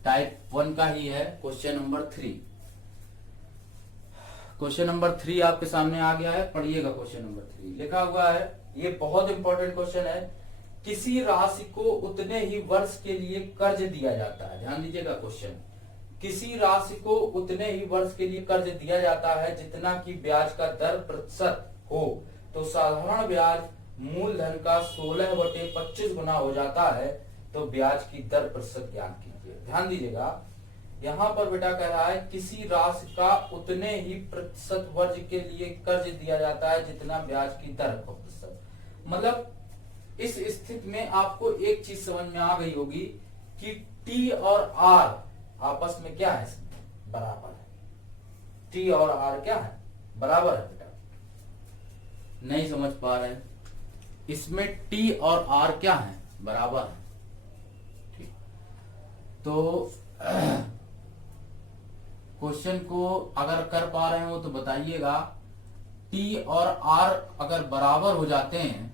टाइप 1 का ही है क्वेश्चन नंबर 3। क्वेश्चन नंबर 3 आपके सामने आ गया है, पढ़िएगा। क्वेश्चन नंबर 3 लिखा हुआ है, ये बहुत इंपॉर्टेंट क्वेश्चन है। किसी राशि को उतने ही वर्ष के लिए कर्ज दिया जाता है। ध्यान दीजिएगा क्वेश्चन, किसी राशि को उतने ही वर्ष के लिए कर्ज दिया जाता है जितना कि ब्याज का दर प्रतिशत हो, तो साधारण ब्याज मूलधन का 16/25 गुना हो जाता है, तो ब्याज की दर प्रतिशत ज्ञात कीजिए। ध्यान दीजिएगा, यहाँ पर बेटा कह रहा है किसी राशि का उतने ही प्रतिशत वर्ष के लिए कर्ज दिया जाता है जितना ब्याज की दर प्रतिशत। मतलब इस स्थिति में आपको एक चीज समझ में आ गई होगी कि टी और आर आपस में क्या है, बराबर है। टी और आर क्या है, बराबर है। बेटा नहीं समझ पा रहे हैं, इसमें टी और आर क्या है, बराबर है। ठीक, तो क्वेश्चन को अगर कर पा रहे हो तो बताइएगा। टी और आर अगर बराबर हो जाते हैं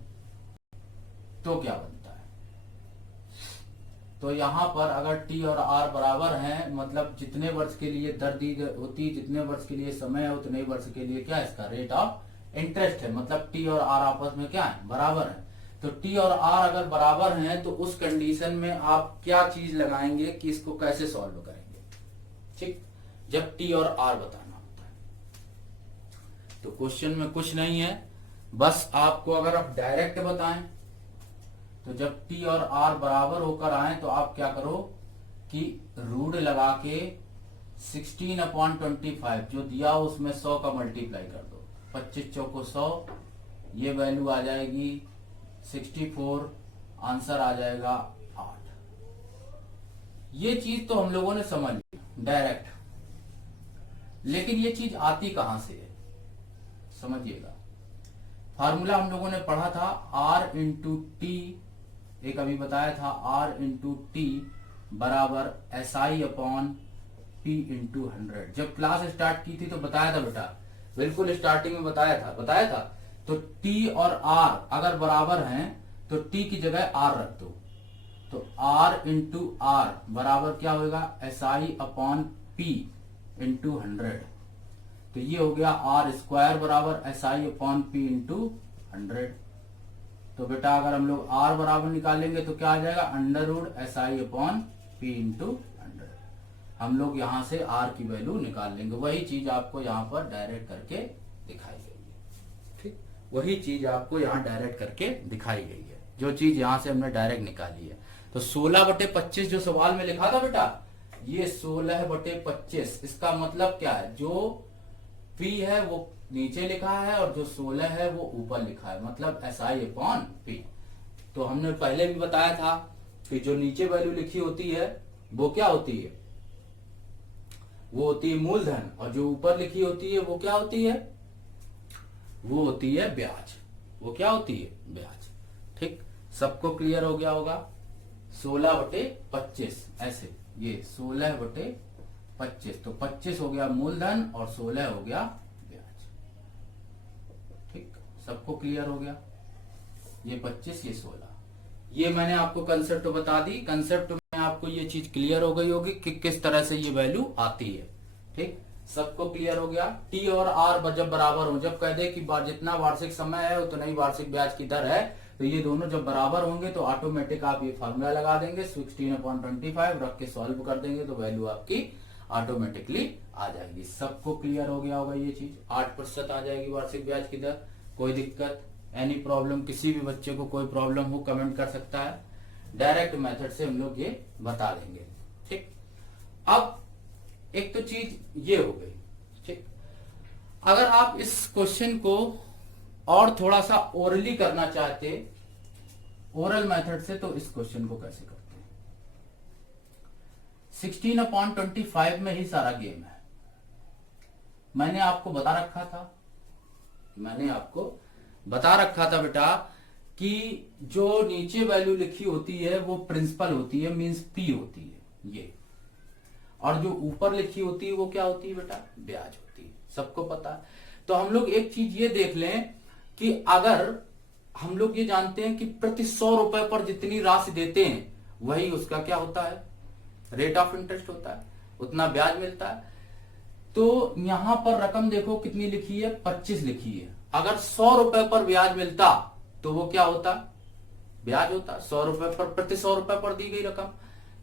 तो क्या बनता है। तो यहां पर अगर टी और आर बराबर हैं, मतलब जितने वर्ष के लिए दर दी होती है, जितने वर्ष के लिए समय है, उतने वर्ष के लिए क्या इसका रेट ऑफ इंटरेस्ट है। मतलब टी और आर आपस में क्या है, बराबर है। तो टी और आर अगर बराबर हैं तो उस कंडीशन में आप क्या चीज लगाएंगे कि इसको कैसे सॉल्व करेंगे। ठीक, जब टी और आर बताना होता है तो क्वेश्चन में कुछ नहीं है, बस आपको अगर आप डायरेक्ट बताएं तो जब टी और आर बराबर होकर आए तो आप क्या करो कि रूट लगा के 16/25 जो दिया हो उसमें 100 का मल्टीप्लाई कर दो। 25 चौको 100, ये वैल्यू आ जाएगी 64, आंसर आ जाएगा 8। ये चीज तो हम लोगों ने समझ ली डायरेक्ट, लेकिन ये चीज आती कहां से है समझिएगा। फार्मूला हम लोगों ने पढ़ा था R इंटू टी, एक अभी बताया था R इंटू टी बराबर SI अपॉन P इंटू 100। जब क्लास स्टार्ट की थी तो बताया था बेटा, बिल्कुल स्टार्टिंग में बताया था। तो T और R अगर बराबर हैं तो T की जगह R रख दो, तो R इंटू R बराबर क्या होगा, SI अपॉन P इंटू 100। तो ये हो गया R स्क्वायर बराबर SI अपॉन P इंटू 100। तो बेटा अगर हम लोग R बराबर निकालेंगे तो क्या आ जाएगा, under root SI upon P into 100। हम लोग यहां से R की वैल्यू निकाल लेंगे। वही चीज आपको यहाँ पर डायरेक्ट करके दिखाई गई है। ठीक, वही चीज आपको यहाँ डायरेक्ट करके दिखाई गई है, जो चीज यहाँ से हमने डायरेक्ट निकाली है। तो 16/25 जो सवाल में लिखा था बेटा, ये 16/25, इसका मतलब क्या है, जो P है वो नीचे लिखा है और जो 16 है वो ऊपर लिखा है, मतलब SI अपॉन P। तो हमने पहले भी बताया था कि जो नीचे वैल्यू लिखी होती है वो क्या होती है, वो होती है मूलधन, और जो ऊपर लिखी होती है वो क्या होती है, वो होती है ब्याज। वो क्या होती है, ब्याज। ठीक, सबको क्लियर हो गया होगा। 16/25 ऐसे, ये 16/25, तो 25 हो गया मूलधन और 16 हो गया ब्याज। ठीक, सबको क्लियर हो गया। ये 25, ये 16, ये मैंने आपको कंसेप्ट बता दी। कंसेप्ट में आपको ये चीज क्लियर हो गई होगी कि किस तरह से ये वैल्यू आती है। ठीक, सबको क्लियर हो गया। टी और आर जब बराबर हो, जब कह दे कि जितना वार्षिक समय है उतना ही वार्षिक ब्याज की दर है, तो ये दोनों जब बराबर होंगे तो ऑटोमेटिक आप ये फार्मूला लगा देंगे, 16/25 रख के सॉल्व कर देंगे तो वैल्यू आपकी ऑटोमेटिकली आ जाएगी। सबको क्लियर हो गया होगा ये चीज। 8% आ जाएगी वार्षिक ब्याज की दर। कोई दिक्कत, एनी प्रॉब्लम, किसी भी बच्चे को कोई प्रॉब्लम हो कमेंट कर सकता है। डायरेक्ट मेथड से हम लोग ये बता देंगे। ठीक, अब एक तो चीज ये हो गई। ठीक, अगर आप इस क्वेश्चन को और थोड़ा सा ओरली करना चाहते, ओरल मेथड से, तो इस क्वेश्चन को कैसे करते हैं। 16/25 में ही सारा गेम है। मैंने आपको बता रखा था बेटा कि जो नीचे वैल्यू लिखी होती है वो प्रिंसिपल होती है, मींस पी होती है ये, और जो ऊपर लिखी होती है वो क्या होती है बेटा, ब्याज होती है। सबको पता है। तो हम लोग एक चीज ये देख लें कि अगर हम लोग ये जानते हैं कि प्रति 100 रुपए पर जितनी राशि देते हैं वही उसका क्या होता है, रेट ऑफ इंटरेस्ट होता है, उतना ब्याज मिलता है। तो यहां पर रकम देखो कितनी लिखी है, 25 लिखी है। अगर 100 रुपए पर ब्याज मिलता तो वो क्या होता, ब्याज होता। 100 रुपए पर प्रति 100 रुपए पर दी गई रकम।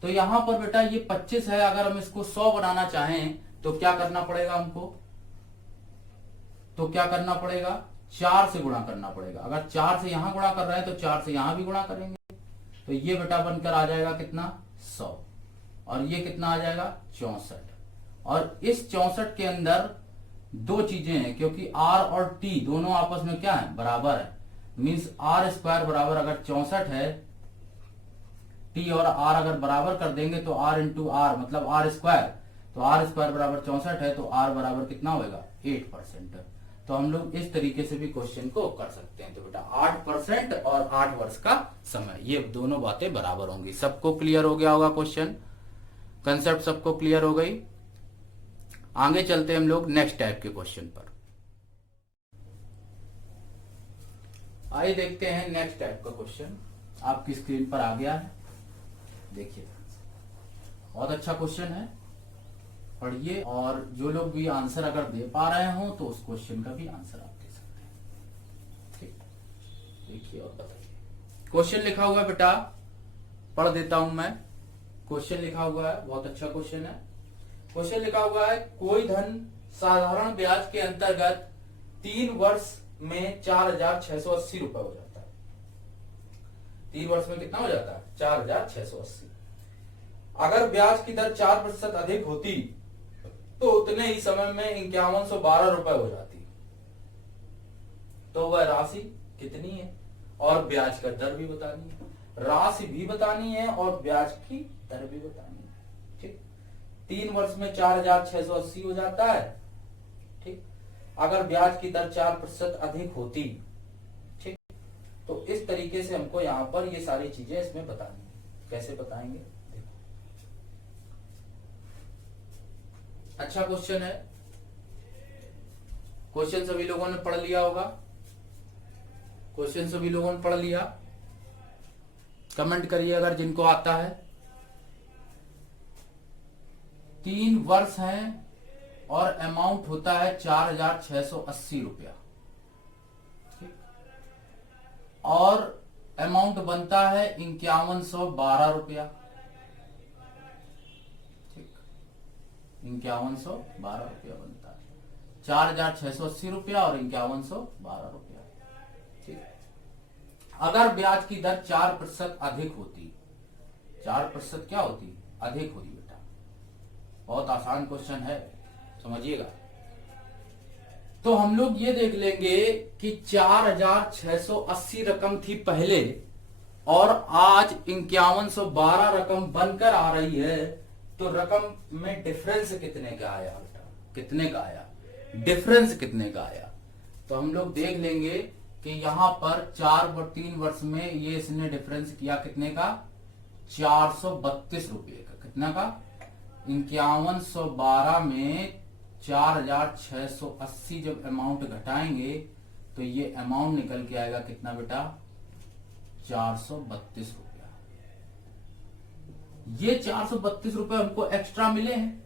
तो यहां पर बेटा ये 25 है, अगर हम इसको 100 बनाना चाहें तो क्या करना पड़ेगा हमको, तो क्या करना पड़ेगा, 4 से गुणा करना पड़ेगा। अगर 4 से यहां गुणा कर रहे हैं तो 4 से यहां भी गुणा करेंगे। तो ये बेटा बनकर आ जाएगा कितना, 100, और ये कितना आ जाएगा, 64। और इस 64 के अंदर दो चीजें हैं, क्योंकि आर और टी दोनों आपस में क्या है, बराबर है। मीन्स आर स्क्वायर बराबर, अगर 64 है, टी और आर अगर बराबर कर देंगे तो आर इंटू आर मतलब आर स्क्वायर, तो आर स्क्वायर बराबर 64 है, तो आर बराबर कितना होगा, 8%। तो हम लोग इस तरीके से भी क्वेश्चन को कर सकते हैं। तो बेटा 8% और 8 वर्ष का समय, ये दोनों बातें बराबर होंगी। सबको क्लियर हो गया होगा क्वेश्चन, कंसेप्ट सबको क्लियर हो गई। आगे चलते हैं हम लोग नेक्स्ट टाइप के क्वेश्चन पर। आइए देखते हैं नेक्स्ट टाइप का क्वेश्चन, आपकी स्क्रीन पर आ गया है, देखिए। बहुत अच्छा क्वेश्चन है, पढ़िए, और जो लोग भी आंसर अगर दे पा रहे हो तो उस क्वेश्चन का भी आंसर आप दे सकते हैं। ठीक, देखिए और बताइए। क्वेश्चन लिखा हुआ है बेटा, पढ़ देता हूं मैं। क्वेश्चन लिखा हुआ है, बहुत अच्छा क्वेश्चन है। क्वेश्चन लिखा हुआ है, कोई धन साधारण ब्याज के अंतर्गत 3 वर्ष में 4,680 रुपए हो जाता है। 3 वर्ष में कितना हो जाता है, 4,680। अगर ब्याज की दर 4% अधिक होती तो उतने ही समय में 5112 रुपए हो जाती। तो वह राशि कितनी है, और ब्याज का दर भी बतानी है। राशि भी बतानी है और ब्याज की दर भी बतानी है। ठीक, 3 वर्ष में 4,680 हो जाता है। ठीक, अगर ब्याज की दर 4% अधिक होती, ठीक, तो इस तरीके से हमको यहां पर ये सारी चीजें इसमें बतानी है। कैसे बताएंगे, देखो। अच्छा क्वेश्चन है, क्वेश्चन सभी लोगों ने पढ़ लिया होगा, क्वेश्चन सभी लोगों ने पढ़ लिया। कमेंट करिए अगर जिनको आता है। 3 वर्ष हैं और अमाउंट होता है 4,680 रुपया, और अमाउंट बनता है 5112 रुपया। ठीक, 5112 रुपया बनता है। 4,680 रुपया और 5112 रुपया। ठीक, अगर ब्याज की दर 4% अधिक होती, 4% क्या होती, अधिक होती बेटा। बहुत आसान क्वेश्चन है, समझिएगा। तो हम लोग ये देख लेंगे कि 4,680 रकम थी पहले, और आज 5112 रकम बनकर आ रही है। तो रकम में डिफरेंस कितने का आया बेटा, कितने का आया, डिफरेंस कितने का आया। तो हम लोग देख लेंगे कि यहां पर 3 वर्ष में ये इसने डिफरेंस किया कितने का, 432 रुपये का। कितना का, 5112 में 4,680 जब अमाउंट घटाएंगे तो ये अमाउंट निकल के आएगा कितना बेटा, 432 रुपया। ये 432 रुपए हमको एक्स्ट्रा मिले हैं,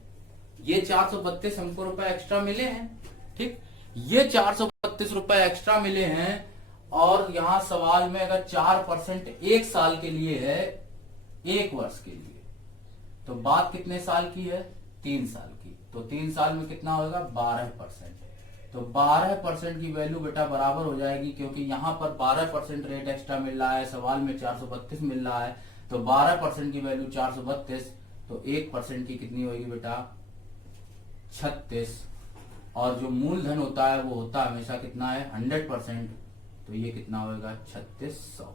ये 432 हमको रुपए एक्स्ट्रा मिले हैं। ठीक, ये 432 रुपए एक्स्ट्रा मिले हैं, और यहां सवाल में अगर 4% 1 साल के लिए है, 1 वर्ष के लिए, तो बात कितने साल की है, 3 साल की। तो 3 साल में कितना होगा, 12%। तो 12% की वैल्यू बेटा बराबर हो जाएगी, क्योंकि यहां पर 12% रेट एक्स्ट्रा मिल रहा है, सवाल में 432 मिल रहा है। तो 12% की वैल्यू 432, तो 1% की कितनी होगी बेटा, 36। और जो मूलधन होता है वो होता हमेशा कितना है, 100%। तो ये कितना होगा, 3600।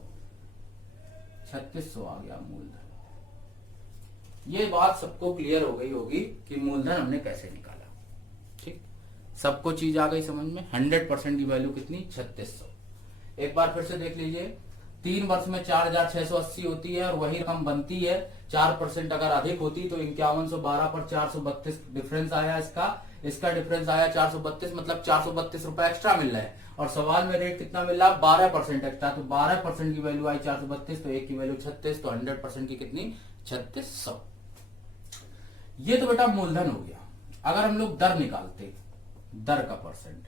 3600 आ गया मूलधन। ये बात सबको क्लियर हो गई होगी कि मूलधन हमने कैसे निकाला। ठीक, सबको चीज आ गई समझ में। 100% की वैल्यू कितनी, 3600। एक बार फिर से देख लीजिए, 3 वर्ष में 4,680 होती है और वही रकम बनती है। 4% अगर अधिक होती तो 5112 पर 432 डिफरेंस आया, इसका डिफरेंस आया 432, मतलब 432 रुपए एक्स्ट्रा मिल रहा है। और सवाल में रेट कितना मिल रहा है, 12% एक्स्ट्रा। तो 12% की वैल्यू आई 432, तो 1 की वैल्यू 36, तो 100% की कितनी, 3600। ये तो बेटा मूलधन हो गया। अगर हम लोग दर निकालते, दर का परसेंट,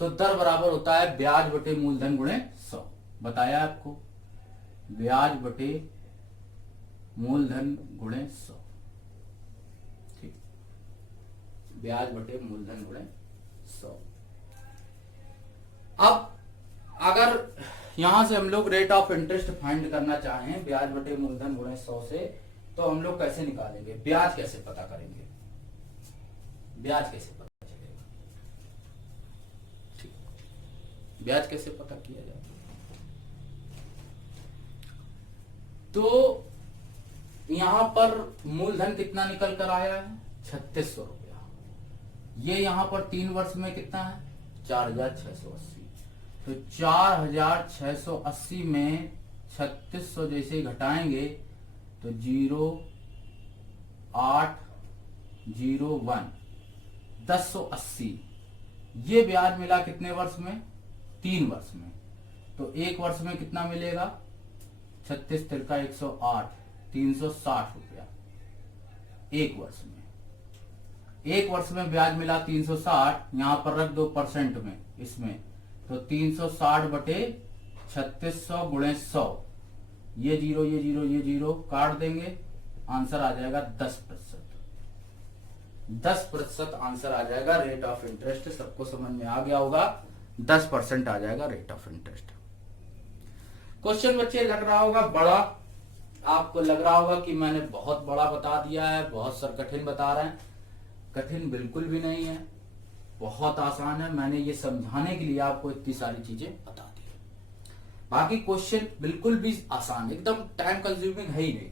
तो दर बराबर होता है ब्याज बटे मूलधन गुणे 100। बताया आपको, ब्याज बटे मूलधन गुणे 100। ठीक, ब्याज बटे मूलधन गुणे 100। अब अगर यहां से हम लोग रेट ऑफ इंटरेस्ट फाइंड करना चाहें ब्याज बटे मूलधन गुणे 100 से, तो हम लोग कैसे निकालेंगे, ब्याज कैसे पता करेंगे, ब्याज कैसे पता चलेगा? ठीक, ब्याज कैसे पता किया जाए? तो यहां पर मूलधन कितना निकल कर आया है, 3600 रुपया। ये यहां पर 3 वर्ष में कितना है, 4680। तो 4680 में 3600 जैसे ही घटाएंगे तो 0801 1080। ये ब्याज मिला कितने वर्ष में, 3 वर्ष में। तो एक वर्ष में कितना मिलेगा, 36 तिरका 108, 360 रुपया एक वर्ष में। एक वर्ष में ब्याज मिला 360, यहां पर रख दो परसेंट में इसमें, तो 360 बटे 3600 गुणे 100, ये जीरो ये जीरो ये जीरो काट देंगे, आंसर आ जाएगा 10%। 10% आंसर आ जाएगा रेट ऑफ इंटरेस्ट। सबको समझ में आ गया होगा, 10% आ जाएगा रेट ऑफ इंटरेस्ट। क्वेश्चन बच्चे लग रहा होगा बड़ा, आपको लग रहा होगा कि मैंने बहुत बड़ा बता दिया है, बहुत सर कठिन बता रहे हैं। कठिन बिल्कुल भी नहीं है, बहुत आसान है। मैंने ये समझाने के लिए आपको इतनी सारी चीजें बता दी। बाकी क्वेश्चन बिल्कुल भी आसान, एकदम टाइम कंज्यूमिंग है ही नहीं।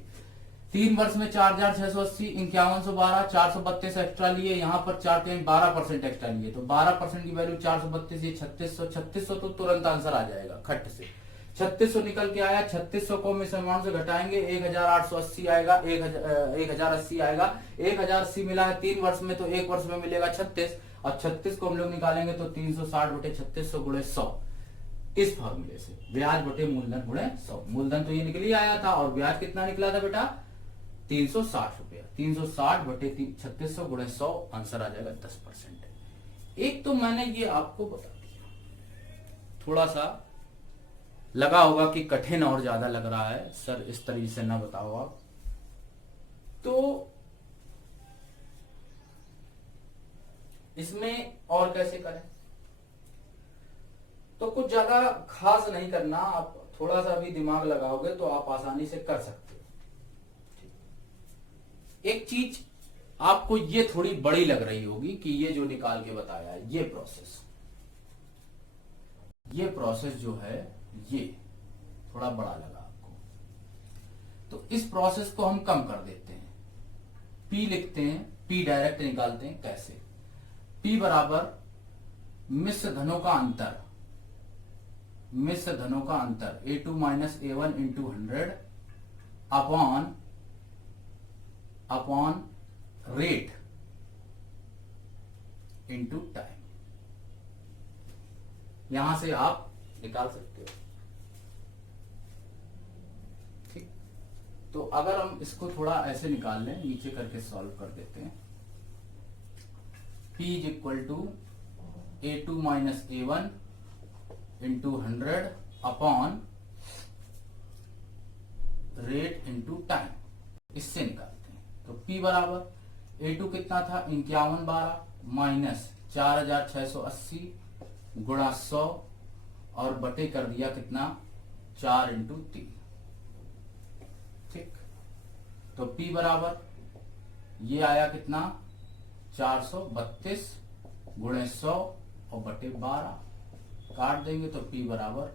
3 वर्ष में 4680, 5112, 432 एक्स्ट्रा लिए, यहाँ पर 12% एक्स्ट्रा लिए, तो 12% की वैल्यू 432, ये 3600 तो तुरंत आंसर आ जाएगा खट से। 3600 निकल के आया, 3600 को हम इस अमाउंट से घटाएंगे, 1880 आएगा, 1080 आएगा। 1080 मिला है 3 वर्ष में, तो एक वर्ष में मिलेगा 36, और 36 को हम लोग निकालेंगे तो 360 बटे 3600 गुणे 100, इस फॉर्मूले से ब्याज बटे मूलधन गुणे 100। मूलधन तो ये निकल ही आया था, और ब्याज कितना निकला था बेटा, 360 रुपया। 360 बटे 3600 गुणे 100, आंसर आ जाएगा 10%। एक तो मैंने ये आपको बता दिया, थोड़ा सा लगा होगा कि कठिन और ज्यादा लग रहा है सर, इस तरीके से ना बताओ आप, तो इसमें और कैसे करें? तो कुछ ज्यादा खास नहीं करना, आप थोड़ा सा भी दिमाग लगाओगे तो आप आसानी से कर सकते हो। एक चीज आपको ये थोड़ी बड़ी लग रही होगी कि ये जो निकाल के बताया है, ये प्रोसेस जो है ये थोड़ा बड़ा लगा आपको, तो इस प्रोसेस को हम कम कर देते हैं। P लिखते हैं, P डायरेक्ट निकालते हैं। कैसे? P बराबर मिश्र धनों का अंतर, मिश्र धनों का अंतर A2 minus A1 into 100 upon rate into time. यहां से आप निकाल सकते हो। ठीक, तो अगर हम इसको थोड़ा ऐसे निकाल लें, नीचे करके सॉल्व कर देते हैं। P is equal to A2 minus A1 into 100 upon rate into time, इससे निकालते हैं। तो P बराबर A2 कितना था, 5112 माइनस 4680 गुणा 100 और बटे कर दिया कितना, 4 इंटू 3। ठीक, तो P बराबर ये आया कितना, 432 गुणे 100 और बटे 12, काट देंगे तो P बराबर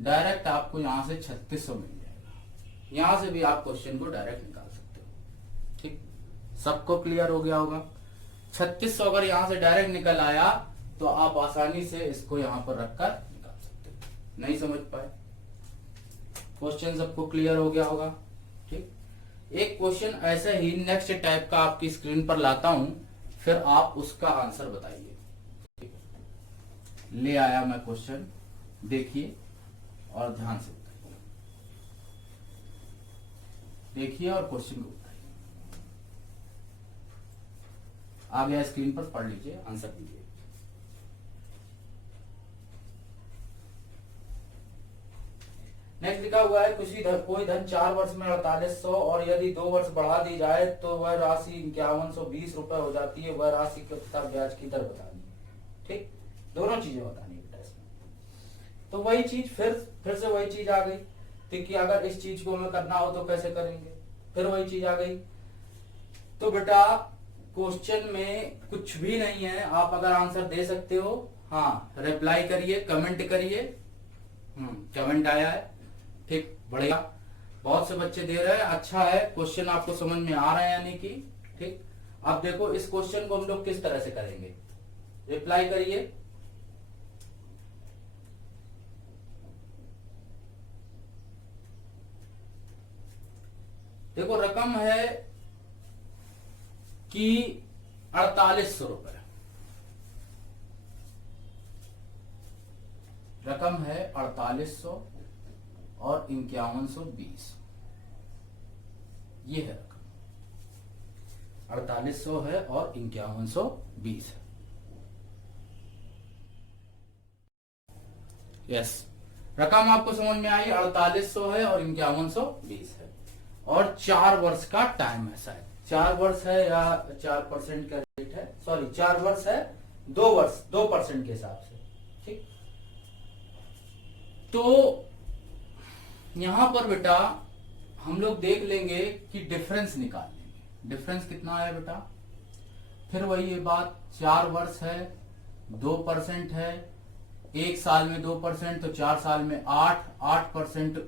डायरेक्ट आपको यहां से 3600 मिल जाएगा। यहां से भी आप क्वेश्चन को डायरेक्ट निकाल सकते हो। ठीक, सबको क्लियर हो गया होगा। 3600 अगर यहां से डायरेक्ट निकल आया तो आप आसानी से इसको यहां पर रखकर निकाल सकते हो। नहीं समझ पाए, क्वेश्चन सबको क्लियर हो गया होगा। ठीक, एक क्वेश्चन ऐसे ही नेक्स्ट टाइप का आपकी स्क्रीन पर लाता हूं, फिर आप उसका आंसर बताइए। ले आया मैं क्वेश्चन, देखिए और ध्यान से बताइए, देखिए और क्वेश्चन को बताइए। आ गया स्क्रीन पर, पढ़ लीजिए, आंसर दीजिए। नेक्स्ट लिखा हुआ है कोई धन 4 वर्ष में 4800 और यदि 2 वर्ष बढ़ा दी जाए तो वह राशि 5120 रुपए हो जाती है। वह राशि तथा ब्याज की दर बतानी है। ठीक, दोनों चीजें बतानी है बेटा इसमें। तो वही चीज फिर से वही चीज आ गई। ठीक, कि अगर इस चीज को हमें करना हो तो कैसे करेंगे, फिर वही चीज आ गई। तो बेटा क्वेश्चन में कुछ भी नहीं है, आप अगर आंसर दे सकते हो, हाँ रिप्लाई करिए, कमेंट करिए। कमेंट आया है, ठीक, बढ़िया, बहुत से बच्चे दे रहे हैं, अच्छा है। क्वेश्चन आपको समझ में आ रहा है यानी कि, ठीक। अब देखो इस क्वेश्चन को हम लोग किस तरह से करेंगे, रिप्लाई करिए। देखो रकम है कि 4800 रुपए, रकम है 4800 और 5120, ये है रकम 4800 है और 5120 है। यस, रकम आपको समझ में आई, 4800 है और 5120 है और 4 वर्ष का टाइम है, शायद 4 वर्ष है या 4% का रेट है, सॉरी 4 वर्ष है, 2 वर्ष 2% के हिसाब से। ठीक, तो यहां पर बेटा हम लोग देख लेंगे कि डिफरेंस निकाल लेंगे। डिफरेंस कितना है बेटा, फिर वही ये बात, 4 वर्ष है, 2% है, 1 साल में 2% तो 4 साल में 8%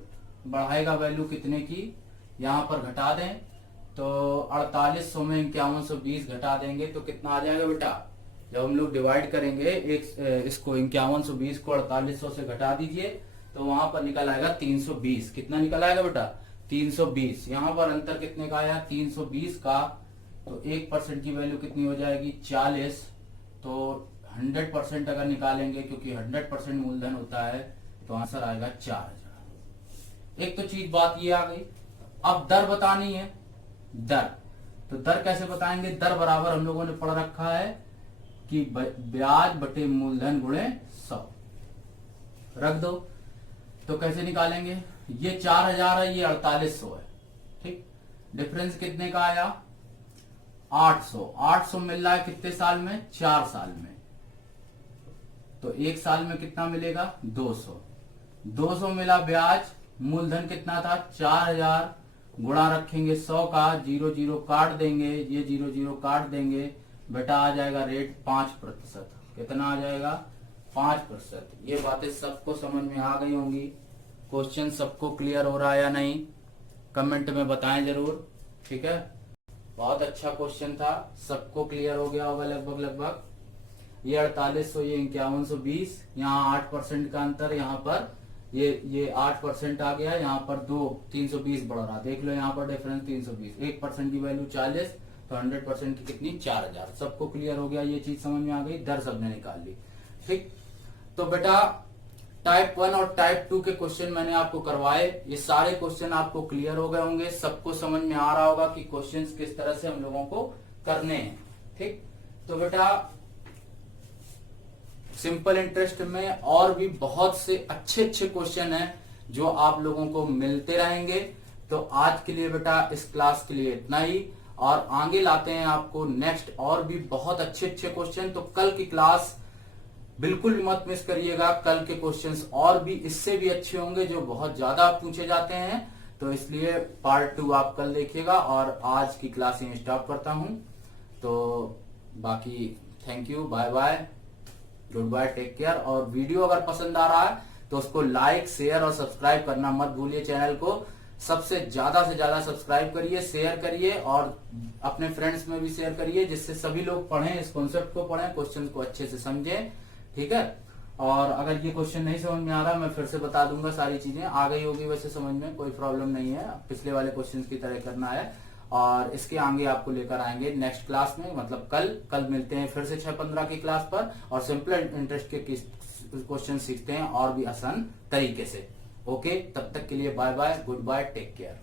बढ़ाएगा वैल्यू कितने की, यहां पर घटा दें तो 4800 में 5120 घटा देंगे तो कितना आ जाएगा बेटा। जब हम लोग डिवाइड करेंगे इसको 5120 को 4800 से घटा दीजिए तो वहां पर निकल आएगा 320। कितना निकल आएगा बेटा, 320। यहां पर अंतर कितने का आया, 320 का, तो 1% की वैल्यू कितनी हो जाएगी, 40। तो 100% अगर निकालेंगे, क्योंकि 100% मूलधन होता है, तो आंसर आएगा 4000। एक तो चीज बात ये आ गई। अब दर बतानी है, दर, तो दर कैसे बताएंगे, दर बराबर हम लोगों ने पढ़ रखा है कि ब्याज बटे मूलधन गुणे 100 रख दो। तो कैसे निकालेंगे, ये 4000 है, ये 4800 है। ठीक, डिफरेंस कितने का आया, 800 मिल रहा है कितने साल में, 4 साल में। तो 1 साल में कितना मिलेगा, 200 मिला ब्याज, मूलधन कितना था 4000, गुणा रखेंगे 100 का, 0 काट देंगे, ये 0 काट देंगे, बेटा आ जाएगा रेट 5%। कितना आ जाएगा, 5%। ये बातें सबको समझ में आ गई होंगी। क्वेश्चन सबको क्लियर हो रहा है या नहीं, कमेंट में बताएं जरूर। ठीक है, बहुत अच्छा क्वेश्चन था, सबको क्लियर हो गया होगा लगभग। ये 4800, ये 5120, यहाँ 8% का अंतर, यहाँ पर ये 8% आ गया, यहाँ पर 320 बढ़ रहा, देख लो यहाँ पर डिफरेंस 320, 1% की वैल्यू 40, तो 100% की कितनी, 4000। सबको क्लियर हो गया, ये चीज समझ में आ गई, दर सबने निकाल ली। ठीक, तो बेटा टाइप 1 और टाइप 2 के क्वेश्चन मैंने आपको करवाए, ये सारे क्वेश्चन आपको क्लियर हो गए होंगे, सबको समझ में आ रहा होगा कि क्वेश्चंस किस तरह से हम लोगों को करने हैं। ठीक, तो बेटा सिंपल इंटरेस्ट में और भी बहुत से अच्छे क्वेश्चन हैं जो आप लोगों को मिलते रहेंगे। तो आज के लिए बेटा इस क्लास के लिए इतना ही, और आगे लाते हैं आपको नेक्स्ट और भी बहुत अच्छे क्वेश्चन। तो कल की क्लास बिल्कुल मत मिस करिएगा, कल के क्वेश्चंस और भी इससे भी अच्छे होंगे जो बहुत ज्यादा पूछे जाते हैं। तो इसलिए पार्ट 2 आप कल देखिएगा, और आज की क्लास यहीं स्टॉप करता हूं। तो बाकी thank you, bye bye, goodbye, take care. और वीडियो अगर पसंद आ रहा है तो उसको लाइक, शेयर और सब्सक्राइब करना मत भूलिए। चैनल को सबसे ज्यादा से ज्यादा सब्सक्राइब करिए, शेयर करिए और अपने फ्रेंड्स में भी शेयर करिए, जिससे सभी लोग पढ़ें, इस कॉन्सेप्ट को पढ़ें, क्वेश्चन को अच्छे से समझें। ठीक है, और अगर ये क्वेश्चन नहीं समझ में आ रहा, मैं फिर से बता दूंगा, सारी चीजें आ गई होगी वैसे समझ में, कोई प्रॉब्लम नहीं है, पिछले वाले क्वेश्चन की तरह करना है। और इसके आगे आपको लेकर आएंगे नेक्स्ट क्लास में, मतलब कल मिलते हैं फिर से 6-15 की क्लास पर, और सिंपल इंटरेस्ट के क्वेश्चन सीखते हैं और भी आसान तरीके से। ओके, तब तक के लिए bye bye, goodbye, take care.